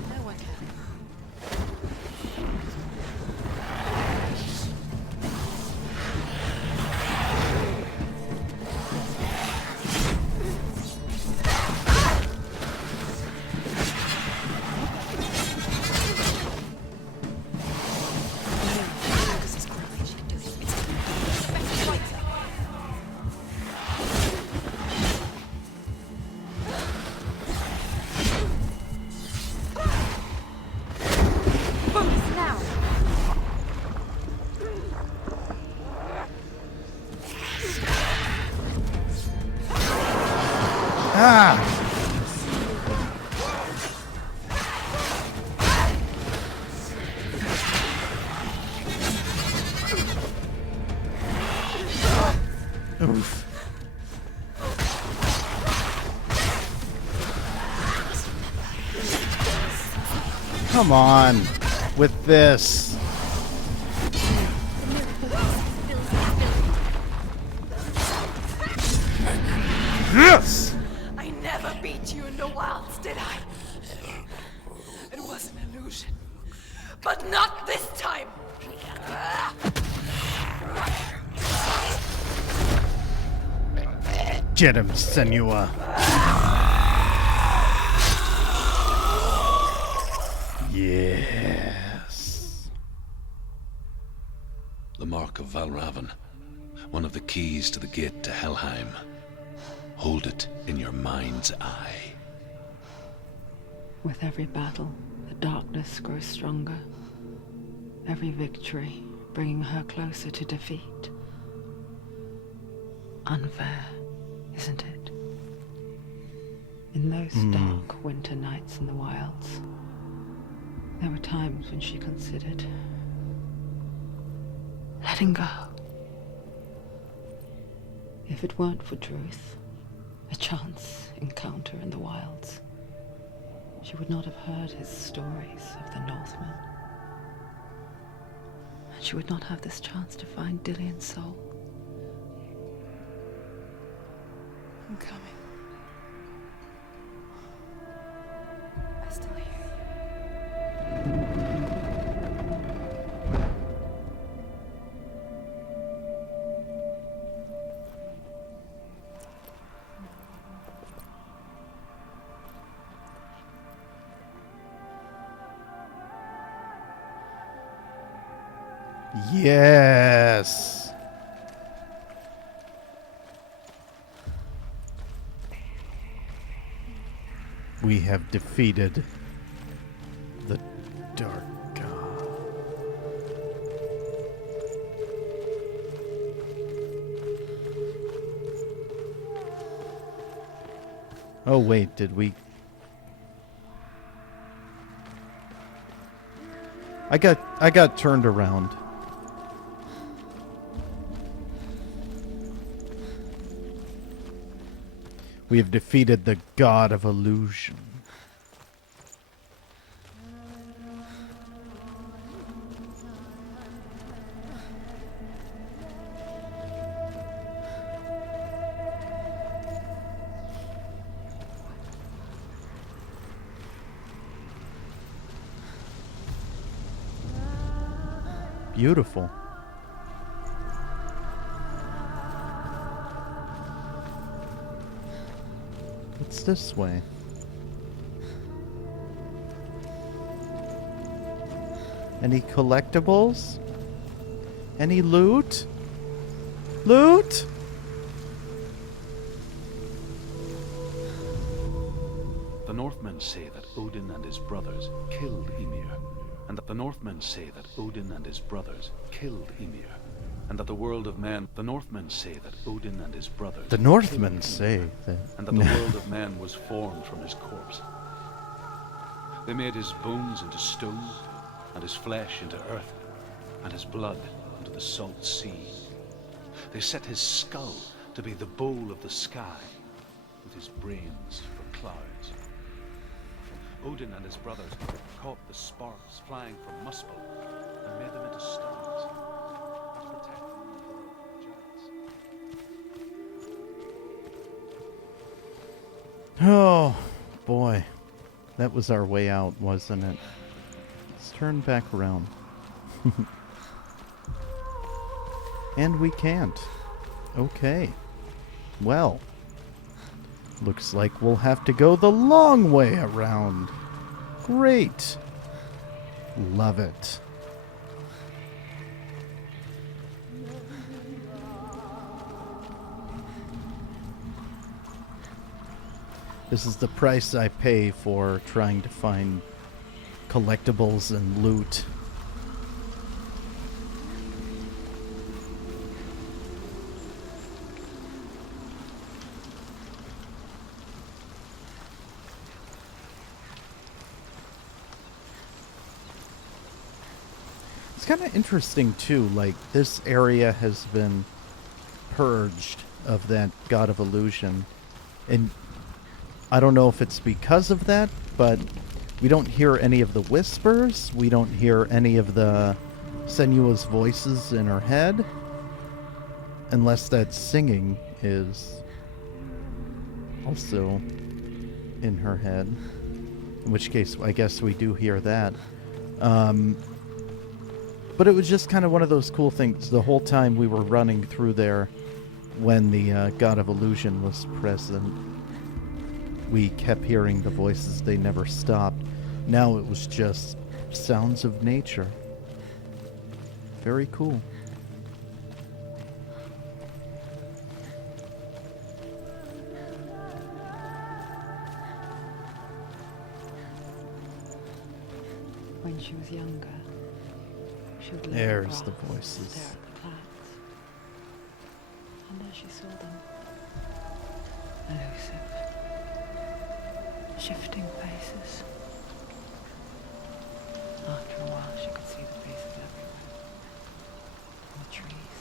No one can. Focus is growing. She can do this. It's a better fighter. Focus now. Ah! Oof. Come on with this. Yes! I never beat you in the wilds, did I? It was an illusion. But not this time! Get him, Senua. Yes. The Mark of Valravan. One of the keys to the gate to Helheim. Hold it in your mind's eye. With every battle, the darkness grows stronger. Every victory bringing her closer to defeat. Unfair, isn't it? In those dark winter nights in the wilds, there were times when she considered letting go. If it weren't for Druth, a chance encounter in the wilds, she would not have heard his stories of the Northmen. And she would not have this chance to find Dillion's soul. I'm coming. I still hear you. Yes. We have defeated the Dark God. Oh wait, did we? I got turned around. We have defeated the god of illusion. Beautiful. What's this way? Any collectibles? Any loot? Loot? The Northmen say that Odin and his brothers killed Ymir, and that the Northmen say that Odin and his brothers killed Ymir, and that the world of man. The Northmen say that Odin and his brothers. The Northmen say that. And that the world of man was formed from his corpse. They made his bones into stone, and his flesh into earth, and his blood into the salt sea. They set his skull to be the bowl of the sky, with his brains for clouds. Odin and his brothers caught the sparks flying from Muspel and made them into stars to protect them from the giants. Oh, boy. That was our way out, wasn't it? Let's turn back around. And we can't. Okay. Well. Looks like we'll have to go the long way around. Great. Love it. This is the price I pay for trying to find collectibles and loot. It's kind of interesting too, like this area has been purged of that god of illusion, and I don't know if it's because of that, but we don't hear any of the whispers. We don't hear any of the Senua's voices in her head. Unless that singing is also in her head. In which case, I guess we do hear that. But it was just kind of one of those cool things. The whole time we were running through there when the god of illusion was present, we kept hearing the voices. They never stopped. Now it was just sounds of nature. Very cool. When she was younger, she would lay on There's the grass and voices. stare at the clouds. And as she saw them, elusive, shifting faces. After a while, she could see the faces everywhere. In the trees,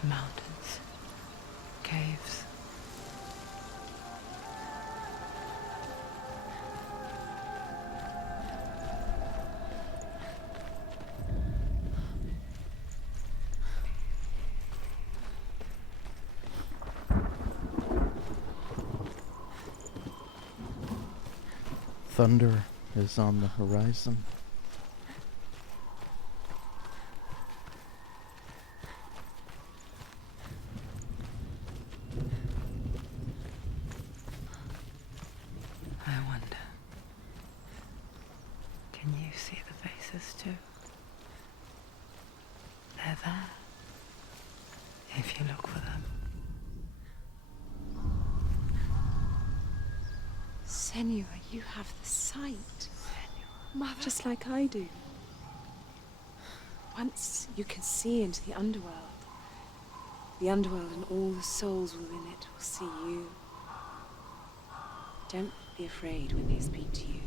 the mountains, caves. Thunder is on the horizon. I wonder, can you see the faces too? They're there, if you look for them. Senua, you have the sight. Mother. Just like I do. Once you can see into the underworld and all the souls within it will see you. Don't be afraid when they speak to you.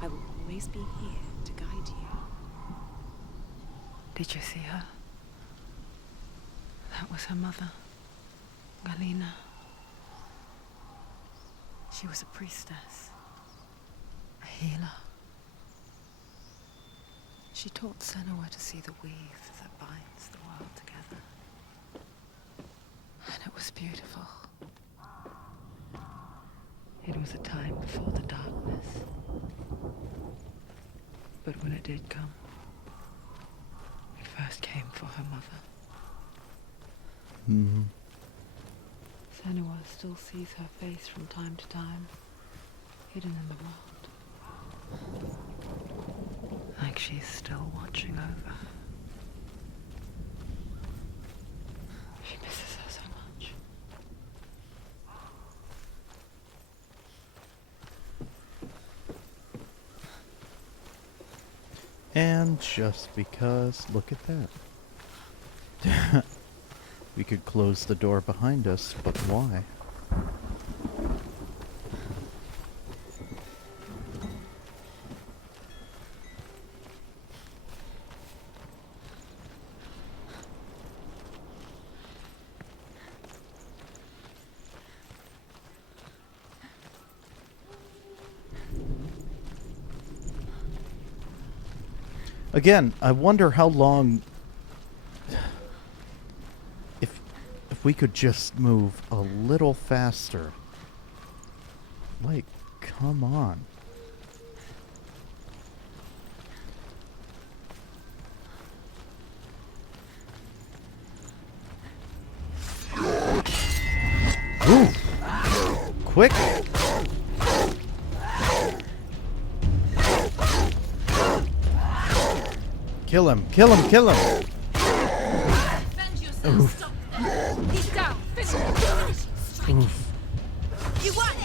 I will always be here to guide you. Did you see her? That was her mother, Galina. She was a priestess, a healer. She taught Senua to see the weave that binds the world together. And it was beautiful. It was a time before the darkness. But when it did come, it first came for her mother. Mm-hmm. Senua still sees her face from time to time, hidden in the world. Like she's still watching over her. She misses her so much. And just because, look at that. We could close the door behind us, but why? Again, I wonder how long... If we could just move a little faster. Like, come on. Ooh! Quick! Kill him! Kill him! Kill him! Oof. Stop there. He's down. Finish him. Oof. You won it.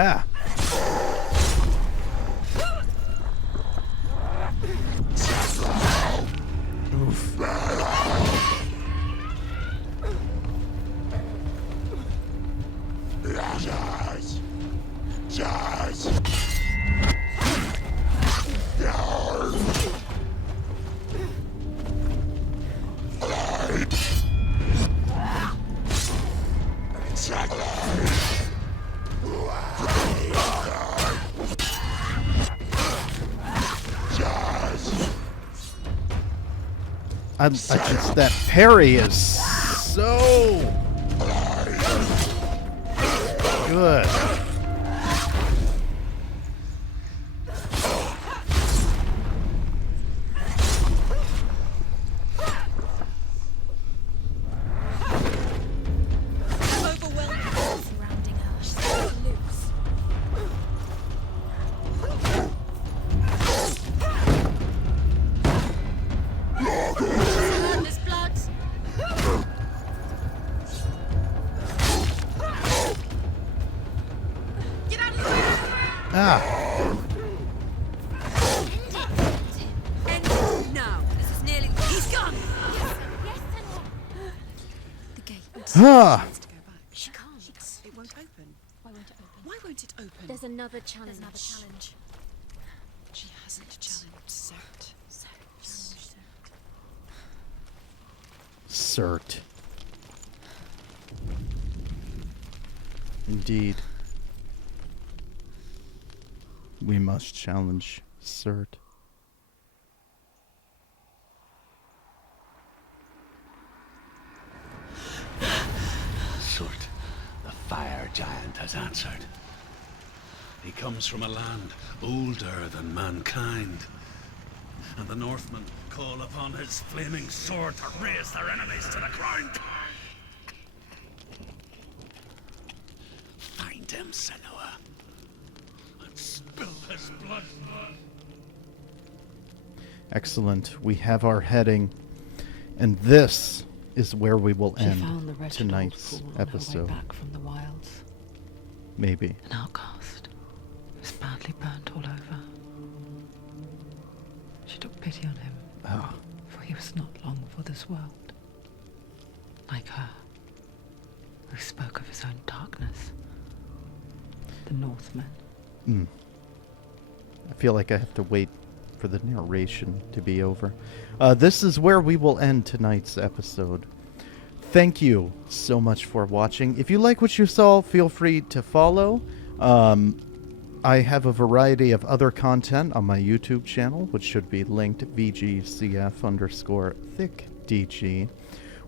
Ah! Oof. I just, that parry is so good. Overwhelmed surrounding her. She's so loose. This blood. Get out of the way! Ah! End it now. This is nearly. He's gone. Yes, Senua. The gate. Ah! To go back. She can't. It won't open. Why won't it open? Why won't it open? There's another challenge. There's another challenge. She hasn't challenged Cert. Cert. Indeed. We must challenge Cert. Surt, the fire giant, has answered. He comes from a land older than mankind. And the Northmen call upon his flaming sword to raise their enemies to the ground. Find him, Senua, and spill his blood. Excellent. We have our heading. And this is where we will She end found the wretched tonight's old fool on her way episode. back from the wilds. Maybe. An outcast. Was badly burnt all over. She took pity on him, Ah. for he was not long for this world. Like her. who spoke of his own darkness. The Northmen. I feel like I have to wait for the narration to be over. This is where we will end tonight's episode. Thank you so much for watching. If you like what you saw, feel free to follow. I have a variety of other content on my YouTube channel, which should be linked VGCF_thickDG.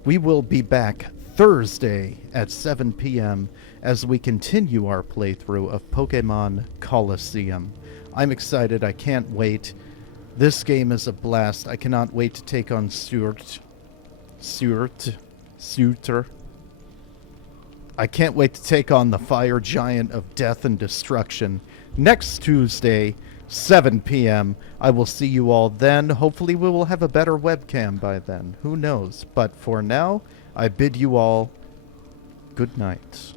We will be back Thursday at 7 p.m. as we continue our playthrough of Pokemon Colosseum. I'm excited. I can't wait. This game is a blast. I cannot wait to take on Suitor. I can't wait to take on the fire giant of death and destruction. Next Tuesday, 7 p.m. I will see you all then. Hopefully we will have a better webcam by then. Who knows? But for now, I bid you all good night.